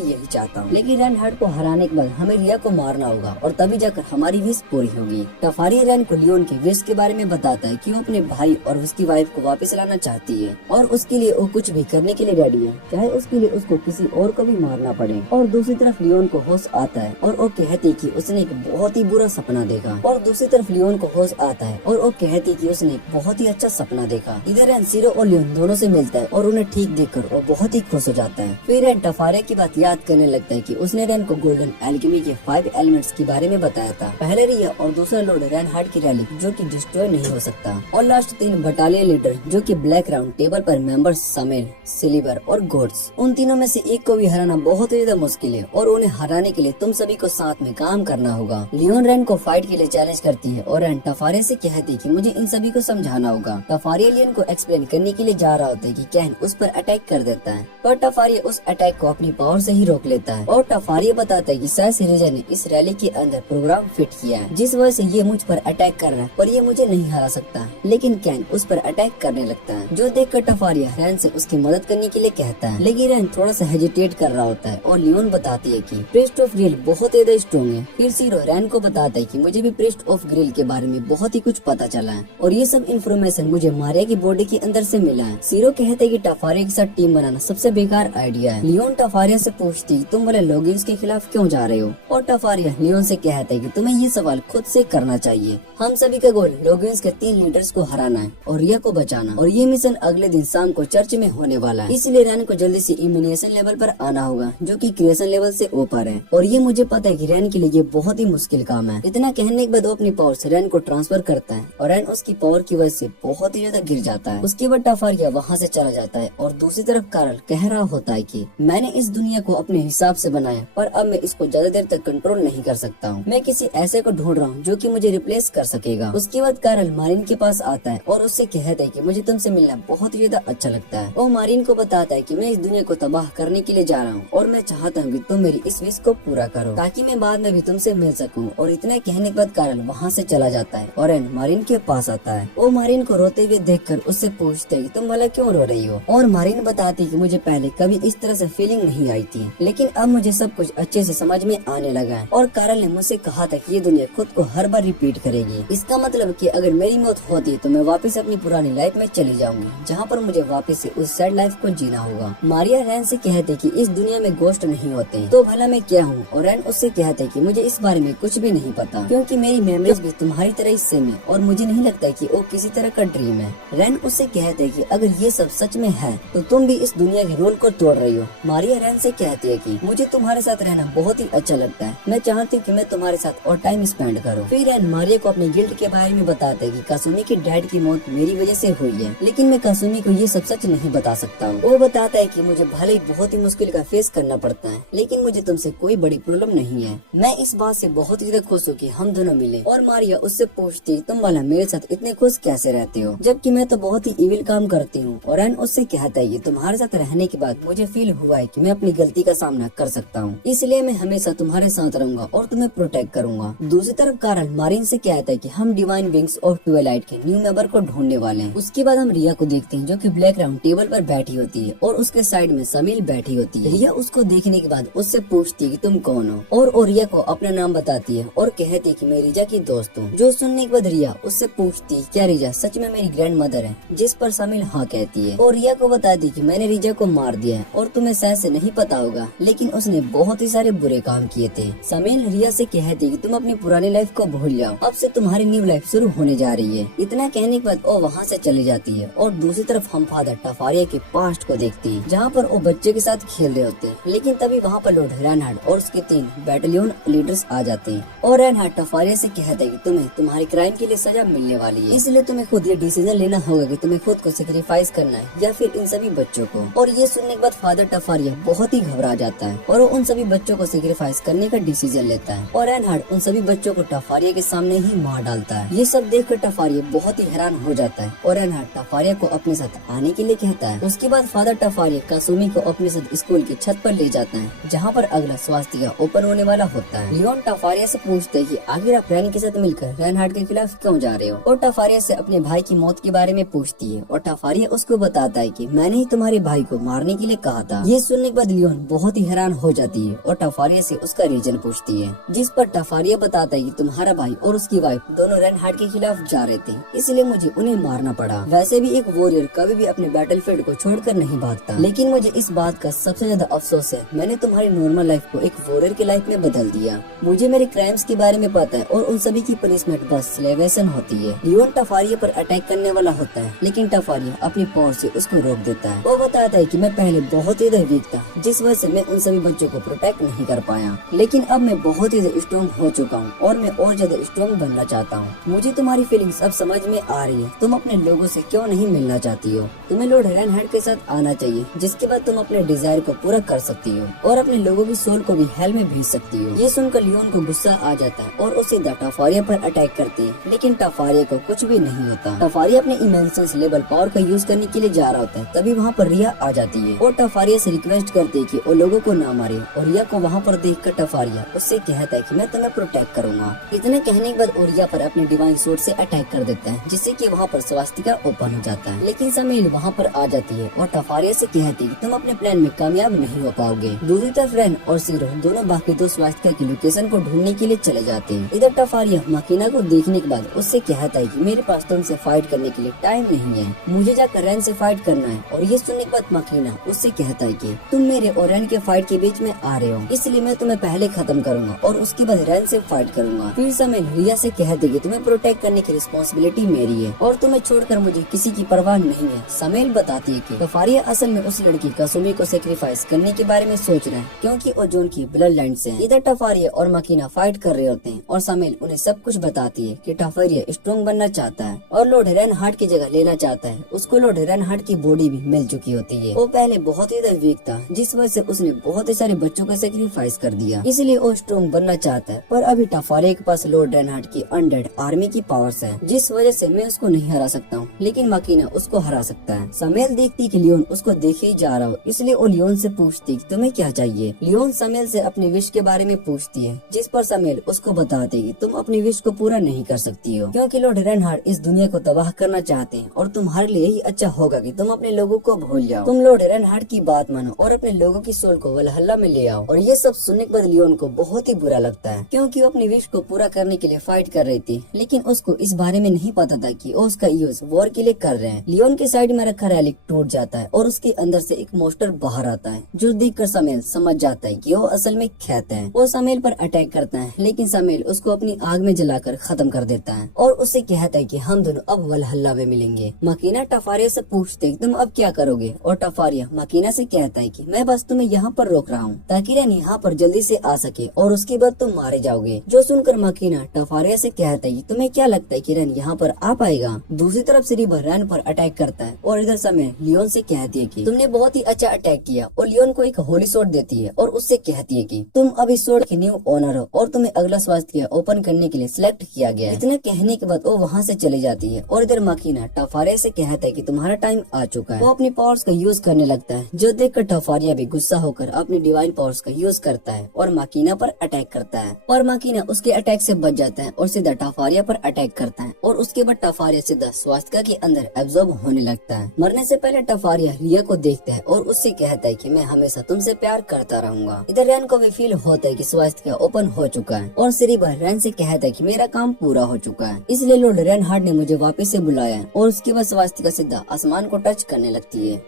यही चाहता हूँ, लेकिन रेनहार्ड को हराने के बाद हमें रिया को मारना होगा और तभी जाकर हमारी विश पूरी होगी। टफारिया रैन को लियोन के विश के बारे में बताता है कि वो अपने भाई और उसकी वाइफ को वापस लाना चाहती है और उसके लिए वो कुछ भी करने के लिए रेडी है, चाहे उसके लिए उसको किसी और को भी मारना पड़े। और दूसरी तरफ लियोन को होश आता है और वो कहती कि उसने एक बहुत ही बुरा सपना देखा और दूसरी तरफ लियोन को होश आता है और वो कहती कि उसने एक बहुत ही अच्छा सपना देखा। इधर रैन सीरो और लियोन दोनों से मिलता है और उन्हें ठीक देखकर वो बहुत ही खुश हो जाता है। फिर रैन टफारिया की बात याद करने लगता है कि उसने रैन को गोल्डन एल्केमी के 5 एलिमेंट्स के बारे में बताया था, पहले रिया और दूसरा लॉर्ड रेनहार्ड की रैली जो कि डिस्ट्रॉय नहीं हो सकता, और लास्ट 3 बटालियन लीडर जो कि ब्लैक राउंड टेबल पर मेंबर्स समेल, सिल्वर और गोड्स। उन तीनों में से एक को भी हराना बहुत ज्यादा मुश्किल है और उन्हें हराने के लिए तुम सभी को साथ में काम करना होगा। लियोन रैन को फाइट के लिए चैलेंज करती है और रैन टफारिया से कहती है कि मुझे इन सभी को समझाना होगा। टफारिया लियोन को एक्सप्लेन करने के लिए जा रहा होता है कि कैन उस पर अटैक कर देता है, पर टफारिया उस अटैक को अपनी पावर से ही रोक लेता है और टफारिया बताता है कि शायद सिरिजा ने इस रैली के अंदर प्रोग्राम फिट किया है, जिस वजह से ये मुझ पर अटैक कर रहा है और ये मुझे नहीं हरा सकता। लेकिन कैन उस पर अटैक करने लगता है, जो देखकर टफारिया रैन से उसकी मदद करने के लिए कहता है, लेकिन रैन थोड़ा सा हेजिटेट कर रहा होता है और लियोन बताती है कि प्रीस्ट ऑफ ग्रिल बहुत ज्यादा स्ट्रॉन्ग है। फिर सीरो रैन को बताता है कि मुझे भी प्रीस्ट ऑफ ग्रिल के बारे में बहुत ही कुछ पता चला है और ये सब इन्फॉर्मेशन मुझे मारिया की बॉडी के अंदर से मिला है। सीरो कहते हैं कि टफारिया के साथ टीम बनाना सबसे बेकार आइडिया है। लियोन टफारिया से पूछती तुम बोले लॉगिन्स के खिलाफ क्यों जा रहे हो, और टफारिया लियोन से कहता है कि तुम्हें ये सवाल खुद से करना चाहिए। हम सभी का गोल लॉगिन्स के 3 लीडर्स को हराना है और रिया को बचाना, और ये मिशन अगले दिन शाम को चर्च में होने वाला है, इसलिए रैन को जल्दी से इम्यूनेशन लेवल पर आना होगा जो कि क्रिएशन लेवल से ऊपर है, और ये मुझे पता है कि रैन के लिए ये बहुत ही मुश्किल काम है। इतना कहने के बाद वो अपनी पावर से रैन को ट्रांसफर करता है और रैन उसकी पावर की वजह से बहुत ही ज्यादा गिर जाता है। उसके बाद टफारिया वहाँ से चला जाता है और दूसरी तरफ कार्ल कह रहा होता है कि मैंने इस दुनिया को अपने हिसाब से बनाया, पर अब मैं इसको ज्यादा देर तक कंट्रोल नहीं कर सकता हूँ। मैं किसी ऐसे को ढूंढ रहा हूँ जो कि मुझे रिप्लेस कर सकेगा। उसके बाद कार्ल मारिन के पास आता है और उससे कहता है कि मुझे तुमसे मिलना बहुत ही ज्यादा अच्छा लगता है। वो मारिन को बताता है कि मैं इस दुनिया को तबाह करने के लिए जा रहा हूँ और मैं चाहता हूँ कि तुम मेरी इस विश को पूरा करो ताकि मैं बाद में भी तुमसे मिल सकूँ। और इतना कहने के बाद कार्ल वहाँ से चला जाता है और रैन मारिन के पास आता है। वो मारिन को रोते हुए देखकर उससे पूछते है कि तुम भला क्यों रो रही हो, और मारिन बताती कि मुझे पहले कभी इस तरह से फीलिंग नहीं आई थी, लेकिन अब मुझे सब कुछ अच्छे से समझ में आने लगा है। और कार्ल ने मुझसे कहा था कि ये दुनिया खुद को हर बार रिपीट करेगी। इसका मतलब कि अगर मेरी मौत होती तो मैं वापस अपनी पुरानी लाइफ में चली जाऊंगी, जहाँ पर मुझे वापस से उस सैड लाइफ को जीना होगा। मारिया रैन से कहते कि इस दुनिया में गोस्ट नहीं होते, तो भला मैं क्या हूँ, और रैन उससे कहते कि मुझे इस बारे में कुछ भी नहीं पता क्योंकि मेरी मेमोरीज भी तुम्हारी तरह ही सेम है और मुझे नहीं लगता कि वो किसी तरह का ड्रीम है। रैन उससे कहते कि अगर ये सब सच में है तो तुम भी इस दुनिया के रोल को तोड़ रही हो। मारिया रैन से कहती है कि मुझे तुम्हारे साथ रहना बहुत ही अच्छा लगता है, मैं चाहती हूँ कि मैं तुम्हारे साथ और टाइम स्पेंड करूँ। फिर रैन मारिया को अपने गिल्ट के बारे में बताते है कि कासुमी के डैड की मौत मेरी वजह से हुई है, लेकिन मैं कासुमी को ये सब सच नहीं बता सकता हूँ। वो बताता है कि मुझे भले ही बहुत ही मुश्किल का फेस करना पड़ता है, लेकिन मुझे तुमसे कोई बड़ी प्रॉब्लम नहीं है। मैं इस बात से बहुत ज्यादा खुश हूँ कि हम दोनों मिले। और मारिया उससे पूछती तुम वाला मेरे साथ इतने खुश कैसे रहते हो जबकि मैं तो बहुत ही इविल काम करती हूँ। और रैन उससे कहता है तुम्हारे साथ रहने के बाद मुझे फील हुआ है कि मैं अपनी गलती का सामना कर सकता हूँ, इसलिए मैं हमेशा तुम्हारे साथ रहूंगा और तुम्हें प्रोटेक्ट करूंगा। दूसरी तरफ कार्ल मारिन से कहता है कि हम डिवाइन विंग्स ऑफ ट्विलाइट के न्यू मेंबर को ढूंढने वाले हैं। उसके बाद हम रिया को देखते हैं जो कि ब्लैक राउंड टेबल पर बैठी होती है और उसके साइड में समील बैठी होती है। रिया उसको देखने के बाद उससे पूछती है कि तुम कौन हो, और रिया को अपना नाम बताती है और कहती है कि मैं रिया की दोस्त हूँ। जो सुनने के बाद रिया उससे पूछती है क्या रिया सच में मेरी ग्रैंड मदर है, जिस पर समील हाँ कहती है और रिया को बताती कि मैंने रिया को मार दिया है और तुम्हें शायद से नहीं पता होगा लेकिन उसने बहुत ही सारे बुरे काम किए थे। समील रिया से कहती कि तुम अपनी पुरानी लाइफ को भूल जाओ, अब से तुम्हारी न्यू लाइफ शुरू होने जा रही है। इतना कहने के बाद वो वहाँ से चली जाती है और दूसरी तरफ हम फादर टफारिया के पास्ट को देखते हैं जहाँ पर वो बच्चे के साथ खेल रहे होते हैं। लेकिन तभी वहाँ पर लॉर्ड रेनहार्ड और उसके 3 बैटालियन लीडर्स आ जाते हैं और रेनहार्ड टफारिया से कहता है कि तुम्हें तुम्हारे क्राइम के लिए सजा मिलने वाली है, इसलिए तुम्हें खुद ये डिसीजन लेना होगा कि तुम्हें खुद को सेक्रीफाइस करना है या फिर इन सभी बच्चों को। और ये सुनने के बाद फादर टफारिया टफारिया बहुत ही घबरा जाता है और वो उन सभी बच्चों को सेक्रीफाइस करने का डिसीजन लेता है और रेनहार्ड उन सभी बच्चों को टफारिया के सामने ही मार डालता है। ये सब देखकर टफारिया बहुत ही हैरान हो जाता है और रेनहार्ड टफारिया को अपने साथ आने के लिए कहता है। उसके बाद फादर टफारिया कासुमी को अपने साथ स्कूल की छत पर ले जाता है जहाँ पर अगला स्वास्थ्य ओपन होने वाला होता है। लियोन टफारिया से पूछते है कि आखिर आप रैन के साथ मिलकर रेनहार्ड के खिलाफ क्यों जा रहे हो और टफारिया से अपने भाई की मौत के बारे में पूछती है और टफारिया उसको बताता है कि मैंने ही तुम्हारे भाई को मारने के लिए कहा था। ये सुनने के बाद लियोन बहुत ही हैरान हो जाती है और टफारिया से उसका रीजन पूछती है, जिस पर टफारिया बताता है कि तुम्हारा भाई और उसकी वाइफ दोनों रेनहार्ड के खिलाफ जा रहे थे, इसलिए मुझे उन्हें मारना पड़ा। वैसे भी एक वॉरियर कभी भी अपने बैटलफील्ड को छोड़कर नहीं भागता, लेकिन मुझे इस बात का सबसे ज्यादा अफसोस है मैंने तुम्हारी नॉर्मल लाइफ को एक वॉरियर की लाइफ में बदल दिया। मुझे मेरे क्राइम्स के बारे में पता है और उन सभी की पनिशमेंट बस स्लेवेशन होती है। लियोन टफारिया पर अटैक करने वाला होता है, लेकिन टफारिया अपनी पावर से उसको रोक देता है। वो बताता है कि मैं पहले बहुत ही वीक था, जिस वजह से मैं उन सभी बच्चों को प्रोटेक्ट नहीं कर पाया, लेकिन अब मैं बहुत ही स्ट्रॉन्ग हो चुका हूँ और मैं और ज्यादा स्ट्रॉन्ग बनना चाहता हूँ। मुझे तुम्हारी फीलिंग्स अब समझ में आ रही है। तुम अपने लोगों से क्यों नहीं मिलना चाहती हो? तुम्हें लॉर्ड रेनहार्ड के साथ आना चाहिए, जिसके बाद तुम अपने डिजायर को पूरा कर सकती हो और अपने लोगों की सोल को भी हेल में भेज सकती हो। ये सुनकर लियोन को गुस्सा आ जाता है और उसे टफारिया पर अटैक करती है, लेकिन टफारिया को कुछ भी नहीं होता। टफारिया अपने इमेंशंस लेवल पावर का यूज करने के लिए जा रहा होता है, तभी वहाँ पर रिया आ जाती है और टफारिया से रिक्वेस्ट करती है कि वो लोगों को ना मारे और रिया को वहाँ पर देखकर टफारिया उससे कहता है कि मैं तुम्हें प्रोटेक्ट करूंगा। इतने कहने के बाद रिया पर अपने डिवाइन सोर्ड से अटैक कर देता है, जिससे कि वहाँ पर स्वास्तिका ओपन हो जाता है। लेकिन समील वहाँ पर आ जाती है और टफारिया से कहती है कि तुम अपने प्लान में कामयाब नहीं हो पाओगे। दूसरी तरफ रैन और सीरो दोनों बाकी दो स्वास्तिका की लोकेशन को ढूंढने के लिए चले जाते हैं। इधर टफारिया मकीना को देखने के बाद उससे कहता है कि मेरे पास तुमसे फाइट करने के लिए टाइम नहीं है, मुझे जाकर रैन से फाइट करना है। और ये सुनने के बाद मकीना उससे कहता है कि तुम मेरे और रैन के फाइट के बीच में आ रहे हो, इसलिए मैं तुम्हें पहले खत्म करूंगा और उसके बाद रैन से फाइट करूंगा। फिर समय रिया से कहते हैं कि तुम्हें प्रोटेक्ट करने की रिस्पॉन्सिबिलिटी मेरी है और तुम्हें छोड़कर मुझे किसी की परवाह नहीं है। समेल बताती है कि टफारिया असल में उस लड़की कासुमी को सेक्रीफाइस करने के बारे में सोच रहा है, क्योंकि वो जोन की ब्लड लाइन से है। इधर टफारिया और मकीना फाइट कर रहे होते हैं और समेल उन्हें सब कुछ बताती है कि टफारिया स्ट्रॉन्ग बनना चाहता है और लॉर्ड रेनहार्ड की जगह लेना चाहता है। उसको लॉर्ड रेनहार्ड की बॉडी भी मिल चुकी होती है। वो पहले बहुत ही वीक था, जिस वजह से उसने बहुत ही सारे बच्चों का सेक्रीफाइस कर दिया, इसलिए वो स्ट्रॉन्ग बनना चाहता है। पर अभी टफारिया के पास लॉर्ड रेनहार्ड की अनडेड आर्मी की पावर्स है, जिस वजह से मैं उसको नहीं हरा सकता हूँ, लेकिन मकीना उसको हरा सकता है। समेल देखती कि लियोन उसको देखे ही जा रहा हो, इसलिए वो लियोन से पूछती कि तुम्हें क्या चाहिए। लियोन समेल से अपने विश के बारे में पूछती है, जिस पर समेल उसको बताती है तुम अपनी विश को पूरा नहीं कर सकती हो, क्योंकि लॉर्ड रेनहार्ड इस दुनिया को तबाह करना चाहते हैं और तुम्हारे लिए यही अच्छा होगा कि तुम अपने लोगों को भूल जाओ। तुम लॉर्ड रेनहार्ड की बात मानो और अपने लोगों की सोल को वलहल्ला में ले आओ। और ये सब सुनने के बाद लियोन को बहुत ही बुरा लगता है, क्योंकि वो अपनी विश को पूरा करने के लिए फाइट कर रही थी, लेकिन उसको इस बारे में नहीं पता था कि वो उसका यूज वॉर के लिए कर रहे हैं। लियोन के साइड में रखा रैलिक टूट जाता है और उसके अंदर से एक मोस्टर बाहर आता है, जो देखकर समेल समझ जाता है कि वो असल में खैत है। वो समेल पर अटैक करता है, लेकिन समेल उसको अपनी आग में जलाकर खत्म कर देता है और उससे कहता है कि हम दोनों अब वलहल्ला में मिलेंगे। मकीना टफारिया से पूछते है तुम अब क्या करोगे, और टफारिया मकीना से कहता है कि मैं बस तुम्हें यहाँ पर रोक रहा हूँ ताकि रैन यहाँ पर जल्दी से आ सके और उसके बाद तुम मारे जाओगे। जो सुनकर मकीना टफारिया से कहता है कि तुम्हें क्या लगता है कि रैन यहाँ पर आ पाएगा। दूसरी तरफ से रिवर रैन पर अटैक करता है और इधर समय लियोन से कहती है कि तुमने बहुत ही अच्छा अटैक किया, और लियोन को एक होली सोर्ड देती है और उससे कहती है कि तुम अब इस सोर्ड की न्यू ओनर हो और तुम्हें अगला स्वास्थ्य ओपन करने के लिए सिलेक्ट किया गया है। इतना कहने के बाद वो वहाँ से चली जाती है और इधर मकीना टफारिया से कहता है कि तुम्हारा टाइम आ चुका है। वो अपनी पावर्स का यूज करने लगता है, जो देखकर टफारिया भी गुस्सा होकर अपनी डिवाइन पावर्स का यूज करता है और मकीना पर अटैक करता है, और मकीना उसके अटैक से बच जाता है और सीधा टफारिया पर अटैक करता है और उसके बाद टफारिया सीधा स्वास्थ्य के अंदर एब्जॉर्ब होने लगता है। मरने से पहले टफारिया रिया को देखता है और उससे कहता है कि मैं हमेशा तुमसे प्यार करता रहूंगा। इधर रैन को भी फील होता है कि स्वास्थ्य ओपन हो चुका है और सिरिबा रैन से कहता है कि मेरा काम पूरा हो चुका है, इसलिए लॉर्ड रेनहार्ड ने मुझे वापस से बुलाया है। और उसके बाद स्वास्थ्य सीधा आसमान को टच करने लगती है।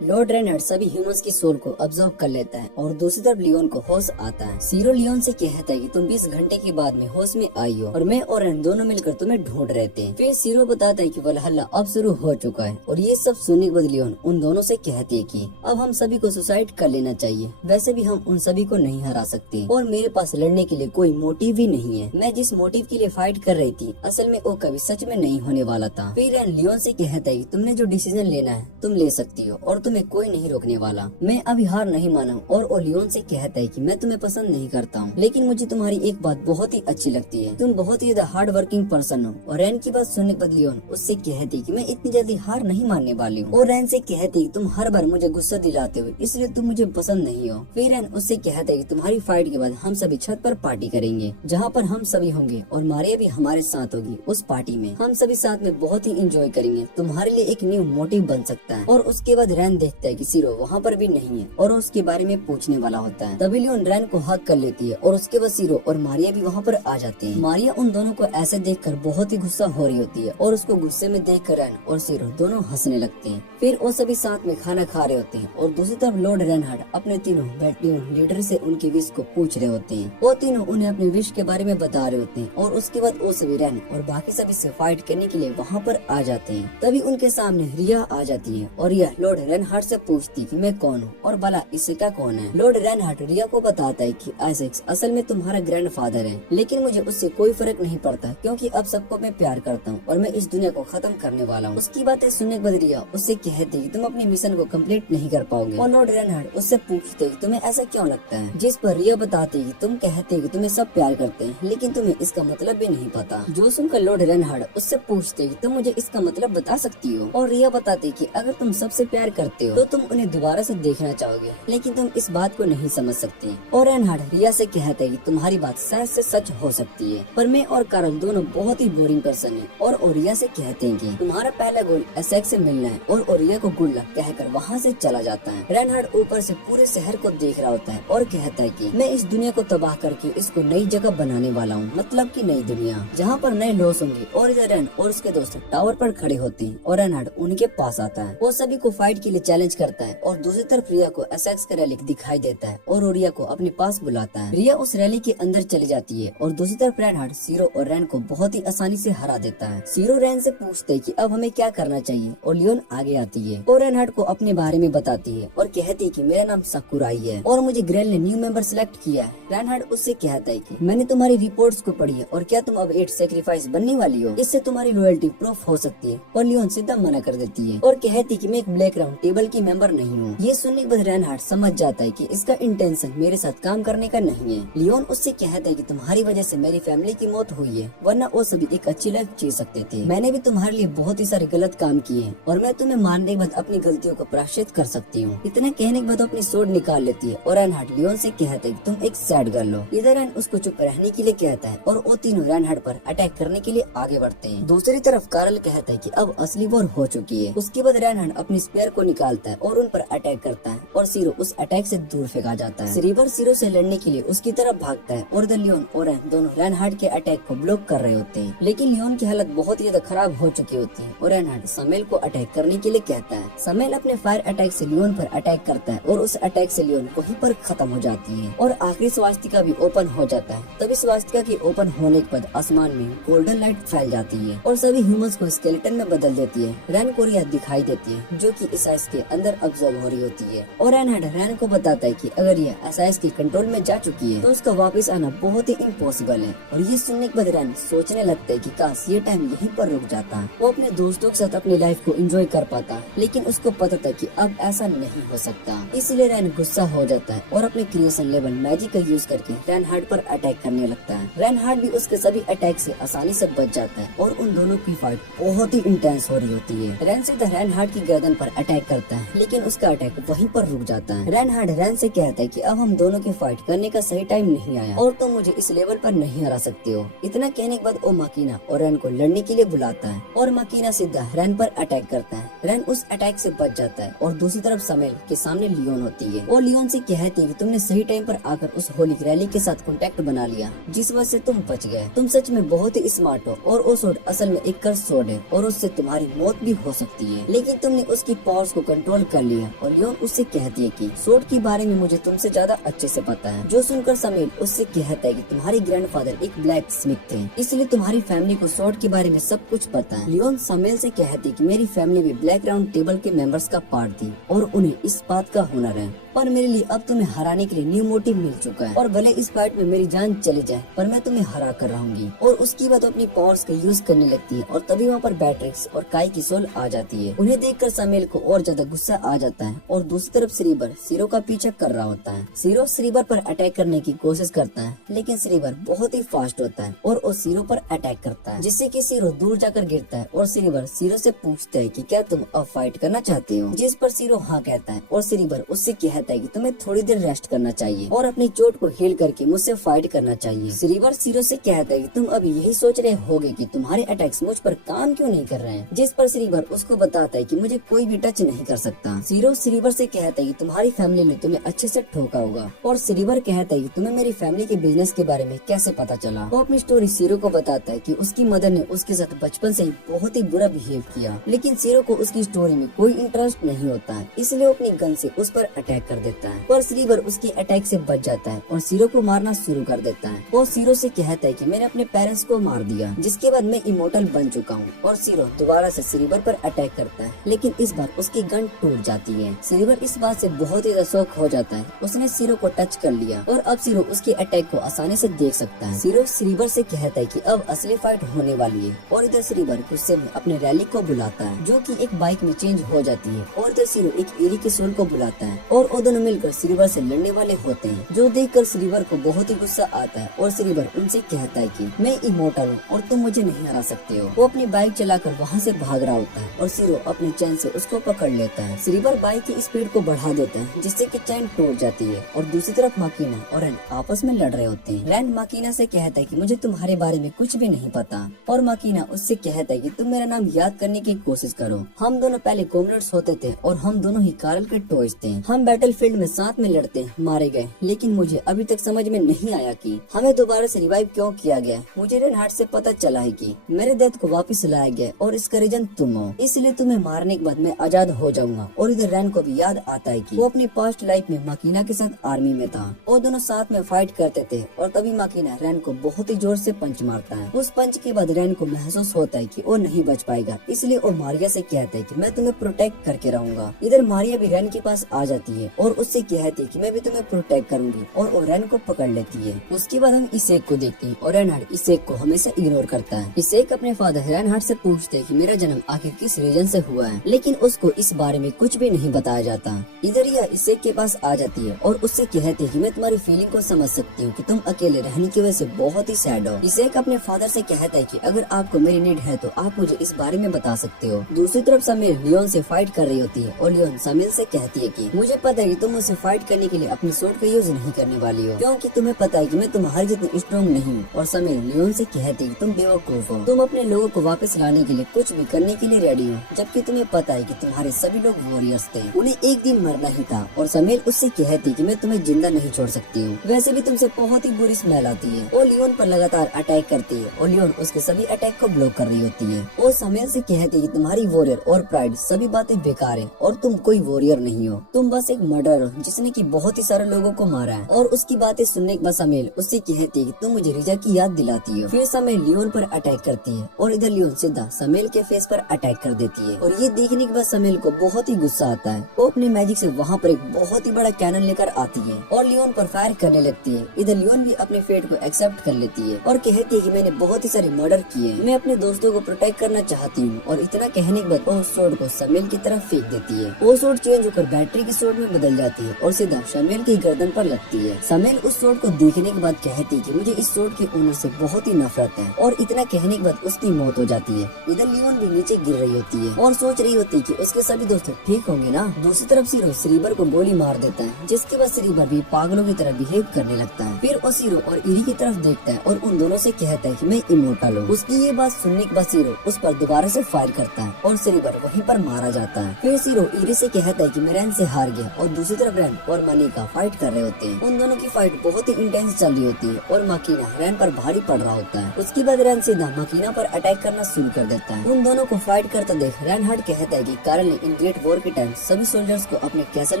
लॉर्ड रेनहार्ड सभी ह्यूमंस की सोल को ऑब्जर्व कर लेता है और दूसरी तरफ लियोन को होश आता है। सीरो लियोन से कहता है कि तुम 20 घंटे के बाद में होश में आई हो और मैं और रैन दोनों मिलकर तुम्हें ढूंढ रहे थे। फिर सीरो बताता है कि वलहल्ला अब शुरू हो चुका है और ये सब सुनने के बाद लियोन उन दोनों से कहती है कि अब हम सभी को सुसाइड कर लेना चाहिए। वैसे भी हम उन सभी को नहीं हरा सकते और मेरे पास लड़ने के लिए कोई मोटिव भी नहीं है। मैं जिस मोटिव के लिए फाइट कर रही थी असल में वो कभी सच में नहीं होने वाला था। फिर रैन लियोन से कहता है कि तुमने जो डिसीजन लेना है तुम ले सकती हो और तुम्हें कोई नहीं रोकने वाला। मैं अभी हार नहीं माना और वो लियोन से कहता है कि मैं तुम्हें पसंद नहीं करता हूँ, लेकिन मुझे तुम्हारी एक बात बहुत ही अच्छी लगती है, तुम बहुत ही ज्यादा हार्ड वर्किंग पर्सन हो। और रैन की बात सुनने के बाद लियोन उससे कहती कि मैं इतनी जल्दी हार नहीं मानने वाली हूँ। और रैन से कहती तुम हर बार मुझे गुस्सा दिलाते हो, इसलिए तुम मुझे पसंद नहीं हो। फिर रैन उससे कहता है कि तुम्हारी फाइट के बाद हम सभी छत पर पार्टी करेंगे, जहाँ पर हम सभी होंगे और मारिया भी हमारे साथ होगी। उस पार्टी में हम सभी साथ में बहुत ही इंजॉय करेंगे, तुम्हारे लिए एक न्यू मोटिव बन सकता है। और उसके बाद रैन देखता है कि सीरो वहाँ पर भी नहीं है और उसके बारे में पूछने वाला होता है। तभी लियोन रैन को हक कर लेती है और उसके बाद सीरो और मारिया भी वहाँ पर आ जाते हैं। मारिया उन दोनों को ऐसे देखकर बहुत ही गुस्सा हो रही होती है और उसको गुस्से में देखकर रैन और सीरो दोनों हंसने लगते हैं। फिर वो सभी साथ में खाना खा रहे होते हैं और दूसरी तरफ लॉर्ड रेनहार्ड अपने तीनों बेटलियन लीडर से उनकी विश को पूछ रहे होते हैं। वो तीनों उन्हें अपनी विश के बारे में बता रहे होते हैं और उसके बाद वो सभी रैन और बाकी सभी से फाइट करने के लिए वहाँ पर आ जाते हैं। तभी उनके सामने रिया आ जाती है और यह लॉर्ड रेनहार्ड से पूछती कि मैं कौन हूँ और भला इससे क्या कौन है। लॉर्ड रेनहार्ड रिया को बताता है कि आइजैक्स असल में तुम्हारा ग्रैंडफादर है, लेकिन मुझे उससे कोई फर्क नहीं पड़ता क्योंकि अब सबको मैं प्यार करता हूँ और मैं इस दुनिया को खत्म करने वाला हूँ। उसकी बातें सुनने के बाद रिया उससे कहती कि तुम अपनी मिशन को कंप्लीट नहीं कर पाओगे। और लॉर्ड रेनहार्ड उससे पूछते कि तुम्हें ऐसा क्यों लगता है, जिस पर रिया बताती कि तुम कहते कि तुम्हें सब प्यार करते हैं, लेकिन तुम्हें इसका मतलब भी नहीं पता। जो सुनकर लॉर्ड रेनहार्ड उससे पूछते कि तुम मुझे इसका मतलब बता सकती हो। और रिया बताती कि अगर तुम सबसे प्यार करते हो तो तुम उन्हें दोबारा से देखना चाहोगे, लेकिन तुम इस बात को नहीं समझ सकती। और रेनहार्ड रिया से कहता है कि तुम्हारी बात शायद से सच हो सकती है, पर मैं और कार्ल दोनों बहुत ही बोरिंग पर्सन है। और ओरिया से कहते हैं कि तुम्हारा पहला गोल एसेक्स से मिलना है और ओरिया को गुड लक कहकर वहाँ से चला जाता है। रेनहार्ड ऊपर से पूरे शहर को देख रहा होता है और कहता है कि मैं इस दुनिया को तबाह करके इसको नई जगह बनाने वाला हूँ, मतलब कि नई दुनिया जहाँ पर नए लॉस होंगे। और इधर रैन और उसके दोस्त टावर पर खड़े होते हैं और रेनहार्ड उनके पास आता है। वो सभी को फाइट के लिए चैलेंज करता है और दूसरी तरफ रिया को एसेक्स का रैली दिखाई देता है और ओरिया को अपने पास बुलाता है। रिया उस रैली के अंदर चली जाती है और दूसरी तरफ रेनहार्ड सीरो और रैन को बहुत ही आसानी से हरा देता है। सीरो रैन से पूछते है कि अब हमें क्या करना चाहिए और लियोन आगे आती है और रेनहार्ड को अपने बारे में बताती है और कहती है कि मेरा नाम साकुराई है और मुझे ग्रेल ने न्यू मेंबर सिलेक्ट किया है। रेनहार्ड उससे कहता है कि मैंने तुम्हारी रिपोर्ट्स को पढ़ी है और क्या तुम अब 8 सैक्रिफाइस बनने वाली हो, इससे तुम्हारी लॉयल्टी प्रूफ हो सकती है। और लियोन सीधा मना कर देती है और कहती कि मैं एक ब्लैक राउंड टेबल की मेंबर नहीं हूँ। ये सुनने के बाद रेनहार्ड समझ जाता है कि इसका इंटेंशन मेरे साथ काम करने का नहीं है। लियोन उससे कहता है कि तुम्हारी वजह से मेरी फैमिली की मौत हुई है, वरना वो सभी एक अच्छी लाइफ जी सकते थे। मैंने भी तुम्हारे लिए बहुत ही सारे गलत काम किए हैं और मैं तुम्हें मारने के बाद अपनी गलतियों को प्रायश्चित कर सकती हूँ। इतना कहने के बाद अपनी सोड निकाल लेती है और रेनहार्ड लियोन से कहता है कि तुम एक सैड गर्ल हो। इधर रैन उसको चुप रहने के लिए कहता है और वो तीनों रेनहार्ड पर अटैक करने के लिए आगे बढ़ते हैं। दूसरी तरफ कार्ल कहता है कि अब असली वॉर हो चुकी है। उसके बाद रेनहार्ड अपनी स्पेयर को निकालता है और उन पर अटैक करता है और सीरो उस अटैक से दूर फेंका जाता है। रिवर सीरो से लड़ने के लिए उसकी तरफ भागता है और द लियोन और रैन दोनों रेनहार्ड के अटैक को ब्लॉक कर रहे होते हैं, लेकिन लियोन की हालत बहुत ही ज्यादा खराब हो चुकी होती है और रेनहार्ड समेल को अटैक करने के लिए कहता है। समेल अपने फायर अटैक से लियोन पर अटैक करता है और उस अटैक से लियोन वहीं पर खत्म हो जाती है और आखिरी स्वास्तिका भी ओपन हो जाता है। तभी स्वास्तिका की ओपन होने के बाद आसमान में गोल्डन लाइट फैल जाती है और सभी ह्यूमंस को स्केलेटन में बदल देती है। रैन को रिया दिखाई देती है जो कि इस आइस के अंदर अब्सॉर्ब हो रही होती है और रेनहार्ड रैन को बताता है कि अगर यह एसआईएस के कंट्रोल में जा चुकी है तो उसका वापस आना बहुत ही इम्पॉसिबल है। और ये सुनने के बाद रैन सोचने लगता है कि काश ये टाइम यहीं पर रुक जाता। वो अपने दोस्तों के साथ अपनी लाइफ को एंजॉय कर पाता, लेकिन उसको पता था कि अब ऐसा नहीं हो सकता। इसलिए रैन गुस्सा हो जाता है और अपने क्रिएशन लेवल मैजिक का यूज करके रेनहार्ड पर अटैक करने लगता है। रेनहार्ड भी उसके सभी अटैक से आसानी से बच जाता है और उन दोनों की फाइट बहुत ही इंटेंस हो रही होती है। रैन सीधा रेनहार्ड की गर्दन पर अटैक करता है, लेकिन उसका अटैक वहीं पर रुक जाता है। रेनहार्ड रैन से कहता है कि अब हम दोनों की फाइट करने का सही टाइम नहीं आया और तुम मुझे इस लेवल पर नहीं हरा सकते हो। इतना कहने के बाद वो माकीना और रैन को लड़ने के लिए बुलाता है और माकीना सीधा रैन पर अटैक करता है। रैन उस अटैक से बच जाता है और दूसरी तरफ समेल के सामने लियोन होती है। वो लियोन से कहती है कि तुमने सही टाइम पर आकर उस होली रैली के साथ कांटेक्ट बना लिया, जिस वजह से तुम बच गए। तुम सच में बहुत ही स्मार्ट हो और वो सोड असल में एक कर्स सोड है और उससे तुम्हारी मौत भी हो सकती है, लेकिन तुमने उसकी पावर्स को कंट्रोल कर लिया। और लियोन उससे कहती है कि सोड के बारे में मुझे तुमसे ज्यादा अच्छे से पता है। जो सुनकर समीर उससे कहता है कि तुम्हारे ग्रैंडफादर एक ब्लैक स्मिथ थे, इसलिए तुम्हारी फैमिली को सोड के बारे में सब कुछ पता है। लियोन समीर से कहती है कि मेरी फैमिली भी ब्लैक राउंड टेबल के मेंबर्स का पार्ट थी और उन्हें इस बात का हुनर है। पर मेरे लिए अब तुम्हें हराने के लिए न्यू मोटिव मिल चुका है और भले इस फाइट में मेरी जान चली जाए पर मैं तुम्हें हरा कर रहूंगी। और उसकी बाद अपनी पावर्स का यूज करने लगती है और तभी वहाँ पर बैट्रिक्स और काई की सोल आ जाती है। उन्हें देखकर सामेल को और ज्यादा गुस्सा आ जाता है और दूसरी तरफ श्रीबर सीरो का पीछा कर रहा होता है। सीरो श्रीबर पर अटैक करने की कोशिश करता है लेकिन श्रीबर बहुत ही फास्ट होता है और वो सीरो पर अटैक करता है जिससे कि सीरो दूर जाकर गिरता है और श्रीबर सीरो से पूछता है कि क्या तुम अब फाइट करना चाहते हो, जिस पर सीरो हाँ कहता है और श्रीबर उससे कहता है कि तुम्हें थोड़ी देर रेस्ट करना चाहिए और अपनी चोट को हील करके मुझसे फाइट करना चाहिए। श्रीबर सीरो से कहता है कि तुम अभी यही सोच रहे होगे कि तुम्हारे अटैक्स मुझ पर काम क्यों नहीं कर रहे हैं, जिस पर श्रीबर उसको बताता है कि मुझे कोई भी टच नहीं कर सकता। सीरो श्रीबर से कहता है कि तुम्हारी फैमिली ने तुम्हें अच्छे से ठोका होगा और श्रीबर कहता है कि तुम्हें मेरी फैमिली के बिजनेस के बारे में कैसे पता चला। वो अपनी स्टोरी सीरो को बताता है कि उसकी मदर ने उसके साथ बचपन से ही बहुत ही बुरा बिहेव किया लेकिन सीरो को उसकी स्टोरी में कोई इंटरेस्ट नहीं होता है, इसलिए वो अपनी गन से उस पर अटैक कर देता है पर श्रीबर उसके अटैक से बच जाता है और सीरो को मारना शुरू कर देता है। वो सीरो से कहता है कि मैंने अपने पेरेंट्स को मार दिया जिसके बाद मैं इमोर्टल बन चुका हूँ और सीरो दोबारा से श्रीबर पर अटैक करता है लेकिन इस बार उसकी गन टूट जाती है। श्रीबर इस बात से बहुत ही शौक हो जाता है, उसने सीरो को टच कर लिया और अब सीरो उसके अटैक को आसानी से देख सकता है। सीरो श्रीबर से कहता है कि अब असली फाइट होने वाली है और इधर श्रीबर गुस्से में अपने रैली को बुलाता है जो कि एक बाइक में चेंज हो जाती है और इधर सीरो एक एरी के सोल को बुलाता है और वो दोनों मिलकर श्रीबर से लड़ने वाले होते हैं, जो देखकर श्रीबर को बहुत ही गुस्सा आता है और श्रीबर उनसे कहता है कि मैं इमोर्टल हूँ और तुम मुझे नहीं हरा सकते हो। वो अपनी बाइक चलाकर वहाँ से भाग रहा होता है और सीरो अपनी चैन से उसको पकड़ लेता है। श्रीबर बाइक की स्पीड को बढ़ा देता है जिससे कि चैन टूट जाती है और दूसरी तरफ माकीना और रैन आपस में लड़ रहे होते हैं। रैन माकीना से कहता है कि मुझे तुम्हारे बारे में कुछ भी नहीं पता और माकीना उससे कहता है कि तुम मेरा नाम याद करने की कोशिश करो। हम दोनों पहले कॉमरेड्स होते थे और हम दोनों ही कारल के टॉयज थे। हम बैटल फील्ड में साथ में लड़ते मारे गए लेकिन मुझे अभी तक समझ में नहीं आया कि हमें दोबारा से रिवाइव क्यों किया गया। मुझे रेनहार्ट से पता चला है कि मेरे डेथ को वापस लाया गया और इसका रीजन तुम हो, इसलिए तुम्हें मारने के बाद मैं आजाद हो जाऊंगा। और इधर रैन को भी याद आता है कि वो अपनी पास्ट लाइफ में माकीना के साथ आर्मी में था और दोनों साथ में फाइट करते थे और तभी माकीना रैन को बहुत ही जोर से पंच मारता है। उस पंच के बाद रैन को महसूस होता है कि वो नहीं बच पाएगा, इसलिए वो मारिया से कहता है कि मैं तुम्हें प्रोटेक्ट करके रहूंगा। इधर मारिया भी रैन के पास आ जाती है और उससे कहती है कि मैं भी तुम्हें प्रोटेक्ट करूंगी और वो रैन को पकड़ लेती है। उसके बाद हम इसेक को देखते हैं और रेनहार्ड इसेक को हमेशा इग्नोर करता है। इसेक अपने फादर रेनहार्ड से पूछते हैं कि मेरा जन्म आखिर किस रीजन से हुआ है, लेकिन उसको इस बारे में कुछ भी नहीं बताया जाता। इधर यह इसेक के पास आ जाती है और उससे कहती है कि मैं तुम्हारी फीलिंग को समझ सकती हूँ कि तुम अकेले रहने की वजह से बहुत ही सैड हो। इसेक अपने फादर से कहता है कि अगर आपको मेरी नीड है तो आप मुझे इस बारे में बता सकते हो। दूसरी तरफ समीर लियोन से फाइट कर रही होती है और लियोन समीर से कहती है कि मुझे पता है कि तुम मुझसे फाइट करने के लिए अपनी स्वॉर्ड का यूज नहीं करने वाली हो क्योंकि तुम्हें पता है कि मैं तुम्हारे जितनी स्ट्रॉन्ग नहीं हूँ। और समीर लियोन से कहती है कि तुम बेवकूफ हो, तुम अपने लोगों को वापस लाने के लिए कुछ भी करने के लिए रेडी हो, जबकि तुम्हें पता है कि तुम्हारे सभी लोग वॉरियर्स थे, उन्हें एक दिन मरना ही था। और समीर उससे कहती कि मैं तुम्हें जिंदा नहीं छोड़ सकती हूँ, वैसे भी तुमसे बहुत ही बुरी स्मेल आती है। वो लियोन पर लगातार अटैक करती है और लियोन उसके सभी अटैक को ब्लॉक कर रही होती है। वो समीर से कहती है कि तुम्हारी वॉरियर और प्राइड सभी बातें बेकार है और तुम कोई वॉरियर नहीं हो, तुम बस एक मर्डर हो जिसने की बहुत ही सारे लोगों को मारा है। और उसकी बातें सुनने के बाद समीर उससे कहती है कि तुम मुझे रिजा की याद दिलाती हो। फिर समीर लियोन पर अटैक करती है और इधर लियोन सीधा समीर के फेस पर अटैक कर देती है और ये देखने के बाद समीर को बहुत ही गुस्सा आता है। वो अपने मैजिक से वहाँ पर एक बहुत ही बड़ा कैनन लेकर आती है और लियोन पर फायर करने लगती है। इधर लियोन भी अपने फेट को एक्सेप्ट कर लेती है और कहती है कि मैंने बहुत ही सारे मर्डर किए, मैं अपने दोस्तों को प्रोटेक्ट करना चाहती हूँ। और इतना कहने के बाद वो सोर्ड को समीर की तरफ फेंक देती है। वो सोर्ड चेंज होकर बैटरी के सोर्ड में बदल जाती है और सीधा समीर की गर्दन पर लगती है। समीर उस सोर्ड को देखने के बाद कहती है कि मुझे इस सोर्ड के ओनर से बहुत ही नफरत है और इतना कहने के बाद उसकी मौत हो जाती है। इधर लियोन भी नीचे गिर रही होती है और सोच रही होती है कि उसके सभी दोस्त ठीक होंगे ना। दूसरी तरफ सीरो श्रीबर को गोली मार देता है जिसके बाद श्रीबर भी पागलों की तरह बिहेव करने लगता है। फिर वो सीरो और इरी की तरफ देखता है और उन दोनों से कहता है कि मैं इमोर्टल हूँ। उसकी ये बात सुनने के बाद सीरो उस पर दोबारा से फायर करता है और श्रीबर वहीं पर मारा जाता है। फिर सीरो इरी से कहता है कि मैं रैन से हार गया और दूसरी तरफ रैन और मनिका फाइट कर रहे होते हैं। उन दोनों की फाइट बहुत ही इंटेंस चल रही होती है और माकीना रैन पर भारी पड़ रहा होता है। उसके बाद रैन सीधा माकीना पर अटैक करना शुरू कर देता है। उन दोनों को फाइट करता देख रेनहार्ड कहता है कि कारल ने इन ग्रेट वॉर के टाइम सभी सोल्जर्स को अपने कैसल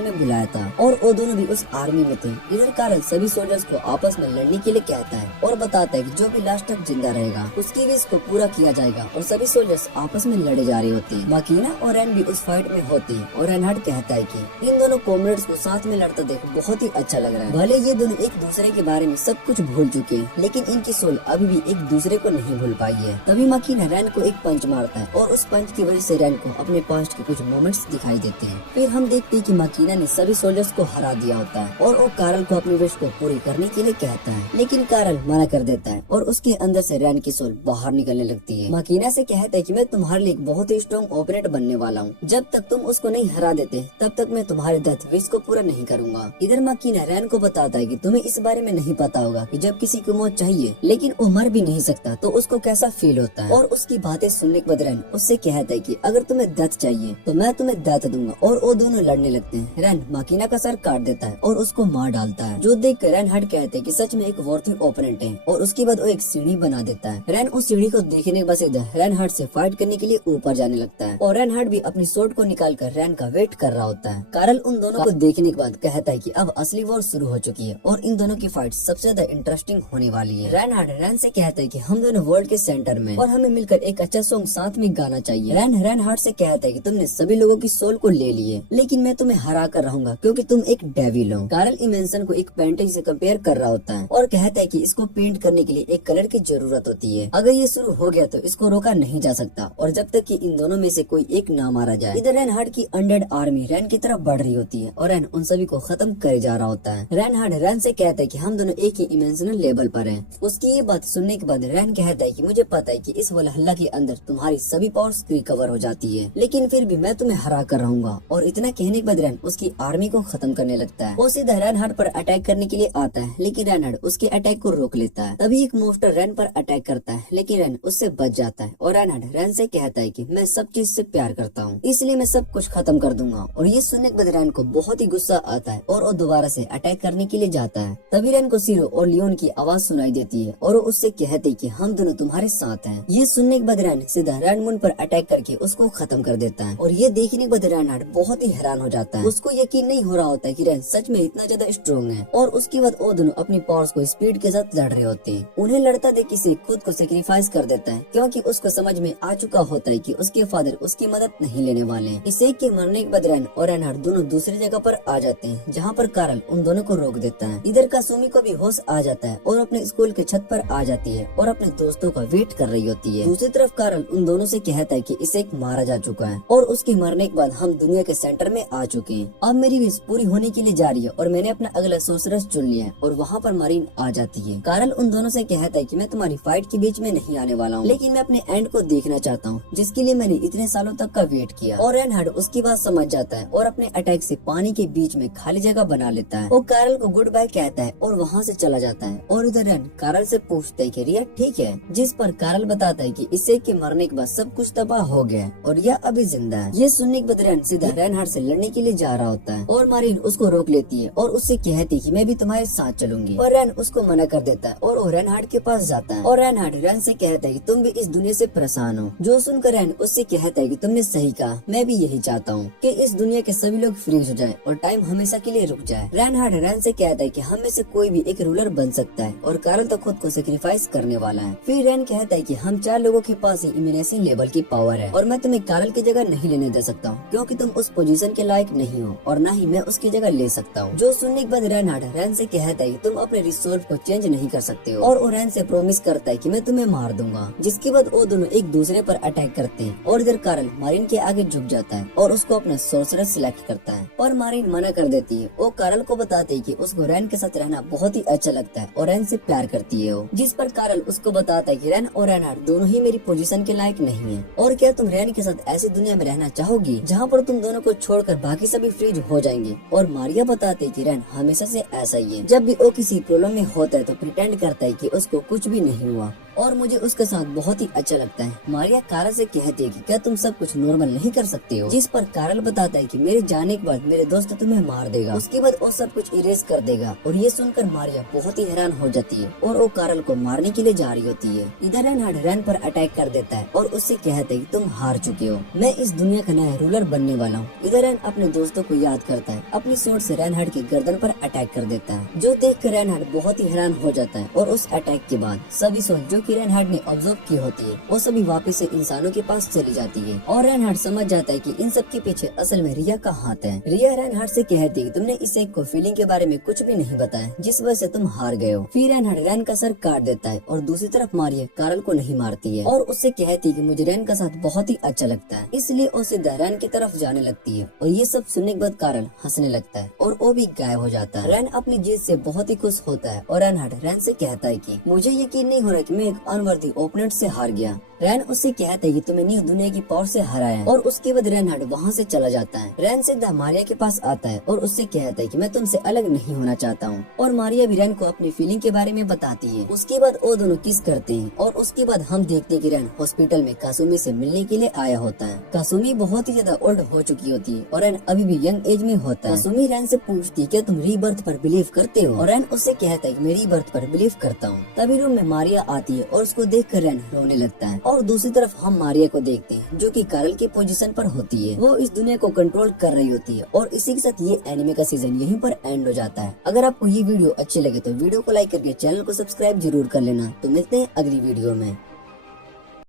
में बुलाया था और वो दोनों भी उस आर्मी में थे। इधर कारल सभी सोल्जर्स को आपस में लड़ने के लिए कहता है और बताता है कि जो भी लास्ट तक जिंदा रहेगा उसकी विश को पूरा किया जाएगा और सभी सोल्जर्स आपस में लड़े जा रहे होते हैं। माकीना और रैन भी उस फाइट में होते हैं और रेनहार्ड कहता है कि इन दोनों कॉमरेड्स को साथ में लड़ता देख बहुत ही अच्छा लग रहा है। भले ये दोनों एक दूसरे के बारे में सब कुछ भूल चुके हैं, लेकिन इनकी सोल अभी भी एक दूसरे को नहीं भूल पाई है। तभी माकीना रैन को एक पंच मारता है और उस पंच की वजह से रैन को अपने पास्ट के कुछ मोमेंट्स दिखाई देते हैं। फिर हम देखते हैं कि माकीना ने सभी सोल्जर्स को हरा दिया होता है और वो कारल को अपनी विश को पूरी करने के लिए कहता है, लेकिन कारल मना कर देता है और उसके अंदर से रैन की सोल बाहर निकलने लगती है। माकीना से कहता है कि मैं तुम्हारे लिए एक बहुत ही स्ट्रॉन्ग ओपोनेंट बनने वाला हूँ। जब तक तुम उसको नहीं हरा देते तब तक मैं तुम्हारे डेथ विश को पूरा नहीं करूंगा। इधर माकीना रैन को बताता है कि तुम्हें इस बारे में नहीं पता होगा कि जब किसी को मौत चाहिए लेकिन वो मर भी नहीं सकता तो उसको कैसा फील होता है। और उसकी बातें सुनने के बाद रैन उससे कहता है कि अगर तुम्हें डेथ चाहिए तो मैं तुम्हें डेथ दूंगा। और वो दोनों लड़ने लगते हैं। रैन माकीना का सर काट देता है और उसको मार डालता है, जो देख कर रैन हट कहते हैं कि सच में एक वर्थी ओपोनेंट है। और उसके बाद वो एक सीढ़ी बना देता है। रैन उस सीढ़ी को देखने के बाद रैन हार्ट से फाइट करने के लिए ऊपर जाने लगता है और रैन हार्ट भी अपनी स्वॉर्ड को निकाल कर रैन का वेट कर रहा होता है। कारल उन दोनों को देखने के बाद कहता है कि अब असली वॉर शुरू हो चुकी है और इन दोनों की फाइट सबसे ज्यादा इंटरेस्टिंग होने वाली है। रैन हार्ट रैन से कहता है कि हम दोनों वर्ल्ड के सेंटर में और हमें मिलकर एक अच्छा सॉन्ग साथ में गाना चाहिए। रैन हार्ट से कहता है कि तुमने सभी लोगों की सोल को ले लिए लेकिन मैं तुम्हें हरा कर रहूंगा क्योंकि तुम एक डेविल हो। कारल इमेंसन को एक पेंटिंग से कंपेयर कर रहा होता है और कहता है कि इसको पेंट करने के लिए एक कलर की जरूरत होती है। अगर ये शुरू हो गया तो इसको रोका नहीं जा सकता और जब तक कि इन दोनों में से कोई एक ना मारा जाए। इधर रैन हार्ट की अनडेड आर्मी रैन की तरफ बढ़ रही होती है और रैन उन सभी को खत्म करे जा रहा होता है। रैन हार्ट रैन से कहता है कि हम दोनों एक ही इमेंशनल लेवल पर हैं। उसकी ये बात सुनने के बाद रैन कहता है कि मुझे पता है कि इस वल्हल्ला के अंदर तुम्हारी सभी पावर्स रिकवर हो जाती है लेकिन फिर भी मैं तुम्हें हरा कर रहूंगा। और इतना कहने के बाद रैन उसकी आर्मी को खत्म करने लगता है। वो सीधा रैन हार्ट पर अटैक करने के लिए आता है लेकिन रैन हार्ट उसके अटैक को रोक लेता है। तभी एक मोस्टर रैन पर अटैक करता है लेकिन रैन उससे बच जाता है और रैन हार्ट रैन से कहता है कि मैं सब चीज से प्यार करता हूँ इसलिए मैं सब कुछ खत्म कर दूंगा। और ये सुनने के बाद रैन को बहुत ही गुस्सा आता है और वो दोबारा से अटैक करने के लिए जाता है। तभी रैन को सीरो और लियोन की आवाज सुनाई देती है और वो उससे कहते कि हम दोनों तुम्हारे साथ हैं। ये सुनने के बाद रैन सीधा रैन मून पर अटैक करके उसको खत्म कर देता है। और ये देखने के बाद रैन हार्ट बहुत ही हैरान हो जाता है। उसको यकीन नहीं हो रहा होता है कि रैन सच में इतना ज्यादा स्ट्रॉन्ग है। और उसके बाद वो दोनों अपनी पावर्स को स्पीड के साथ लड़ रहे होते हैं। उन्हें लड़ता देख किसी खुद को सेक्रीफाइस कर देता है क्योंकि उसको समझ में आ चुका होता है कि उसके फादर उसकी मदद नहीं लेने वाले हैं। इसे के मरने के बाद रैन और रैन हार्ट दोनों दूसरी जगह पर आ जाते हैं जहाँ पर कारल उन दोनों को रोक देता है। इधर कासुमी को भी होश आ जाता है और अपने स्कूल के छत पर आ जाती है और अपने दोस्तों का वेट कर रही होती है। दूसरी तरफ कारल उन दोनों से कहता है कि इसे मारा जा चुका है और उसके मरने के बाद हम दुनिया के सेंटर में आ चुके हैं। अब मेरी विश पूरी होने के लिए जा रही है और मैंने अपना अगला सोर्सरस चुन लिया है। और वहाँ पर मरीन आ जाती है। कारल उन दोनों से कहता है कि मैं तुम्हारी फाइट के बीच में नहीं आने वाला हूँ लेकिन मैं अपने एंड को देखना चाहता हूँ जिसके लिए मैंने इतने सालों तक का वेट किया। और रैन हार्ट उसकी बात समझ जाता है और अपने अटैक से पानी के बीच में खाली जगह बना लेता है। वो कारल को गुड बाय कहता है और वहाँ से चला जाता है। और इधर रैन कारल से पूछता है कि रिया ठीक है, जिस पर कारल बताता है कि इसे के मरने के बाद सब कुछ तबाह हो गया और यह अभी जिंदा है। ये सुनने के बाद रैन सीधा रैन हार्ट से लड़ने के लिए जा रहा होता है और मारिन उसको रोक लेती है और उससे कहती है कि मैं भी तुम्हारे साथ चलूंगी। और रैन उसको मना कर देता है और वो रैन हार्ट के पास जाता है और रैन हार्ट रैन से कहता है कि तुम भी इस दुनिया से परेशान हो। जो सुनकर रैन उससे कहता है कि तुमने सही कहा, मैं भी यही चाहता हूँ कि इस दुनिया के सभी लोग फ्रीज हो जाएं और टाइम हमेशा के लिए रुक जाए। रैन हार्ट रैन से कहता है कि हम में से कोई भी एक रूलर बन सकता है और कारल तो खुद को सेक्रीफाइस करने वाला है। फिर रैन कहता है कि हम 4 लोगों के पास ही इम्यूनेशन लेवल की पावर है और मैं तुम्हें कारल की जगह नहीं लेने दे सकता हूँ क्योंकि तुम उस पोजीशन के लायक नहीं हो और न ही मैं उसकी जगह ले सकता हूँ। जो सुनने के बाद रैन हार्ट रैन से कहता है कि तुम अपने रिसोर्स को चेंज नहीं कर सकते हो और वो रैन से प्रॉमिस करता है कि मैं तुम्हें मार दूंगा। जिसके बाद वो दोनों एक दूसरे पर अटैक करते हैं और इधर कारल मारिन के आगे झुक जाता है और उसको अपना सोर्सरस सिलेक्ट करता है और मारिन मना कर देती है। वो कारल को बताते है कि उसको रैन के साथ रहना बहुत ही अच्छा लगता है और रैन से प्यार करती है वो। जिस पर कारल उसको बताता है कि रैन और रैन हार्ट दोनों ही मेरी पोजीशन के लायक नहीं है और क्या तुम रैन के साथ ऐसी दुनिया में रहना चाहोगी जहाँ पर तुम दोनों को छोड़कर बाकी सभी फ्रीज हो जाएंगे। और मारिया बताते है कि रैन हमेशा से ऐसा ही है, जब भी वो किसी प्रॉब्लम में होता है तो प्रिटेंड करता है कि उसको कुछ भी नहीं हुआ और मुझे उसके साथ बहुत ही अच्छा लगता है। मारिया कारल से कहती है कि क्या तुम सब कुछ नॉर्मल नहीं कर सकते हो। जिस पर कारल बताता है कि मेरे जाने के बाद मेरे दोस्त तुम्हें मार देगा, उसके बाद वो सब कुछ इरेज कर देगा। और ये सुनकर मारिया बहुत ही हैरान हो जाती है और वो कारल को मारने के लिए जा रही होती है। इधर रैन हार्ट रैन पर अटैक कर देता है और उससे कहता है कि तुम हार चुके हो, मैं इस दुनिया का नया रूलर बनने वाला हूँ। इधर रैन अपने दोस्तों को याद करता है, अपनी स्वॉर्ड से रैन हार्ट की गर्दन पर अटैक कर देता है, जो देख कर रैन हार्ट बहुत ही हैरान हो जाता है। और उस अटैक के बाद सभी सोल जो कि रेनहार्ड ने ऑब्जर्व की होती है वो सभी वापस से इंसानों के पास चली जाती है और रेनहार्ड समझ जाता है कि इन सब के पीछे असल में रिया का हाथ है। रिया रेनहार्ड से कहती है तुमने इसे को फीलिंग के बारे में कुछ भी नहीं बताया जिस वजह से तुम हार गए हो। फिर रेनहार्ड रैन का सर काट देता है और दूसरी तरफ मारिया कार्ल को नहीं मारती है और उससे कहती है कि मुझे रैन का साथ बहुत ही अच्छा लगता है, इसलिए वो सीधा रैन की तरफ जाने लगती है। और ये सब सुनने के बाद कार्ल हंसने लगता है और वो भी गायब हो जाता है। रैन अपनी जीत से बहुत ही खुश होता है और रेनहार्ड रैन से कहता है कि मुझे यकीन नहीं हो रहा कि मैं एक अनवर्दी ओपोनेंट से हार गया। रैन उससे कहता है कि तुम्हें न्यू दुनिया की पावर से हराया और उसके बाद रेनहार्ड वहाँ से चला जाता है। रैन सीधा मारिया के पास आता है और उससे कहता है कि मैं तुमसे अलग नहीं होना चाहता हूँ और मारिया भी रैन को अपनी फीलिंग के बारे में बताती है। उसके बाद वो दोनों किस करते हैं और उसके बाद हम देखते हैं कि रैन हॉस्पिटल में कासुमी से मिलने के लिए आया होता है। कासुमी बहुत ही ज्यादा ओल्ड हो चुकी होती है और रैन अभी भी यंग एज में होता है। कासुमी रैन से पूछती है क्या तुम रीबर्थ पर बिलीव करते हो और रैन उससे कहता है कि मैं रीबर्थ पर बिलीव करता हूँ। तभी रूम में मारिया आती है और उसको देख कर रैन रोने लगता है और दूसरी तरफ हम मारिया को देखते हैं जो कि कार्ल की पोजीशन पर होती है। वो इस दुनिया को कंट्रोल कर रही होती है और इसी के साथ ये एनिमे का सीजन यहीं पर एंड हो जाता है। अगर आपको ये वीडियो अच्छी लगे तो वीडियो को लाइक करके चैनल को सब्सक्राइब जरूर कर लेना। तो मिलते हैं अगली वीडियो में।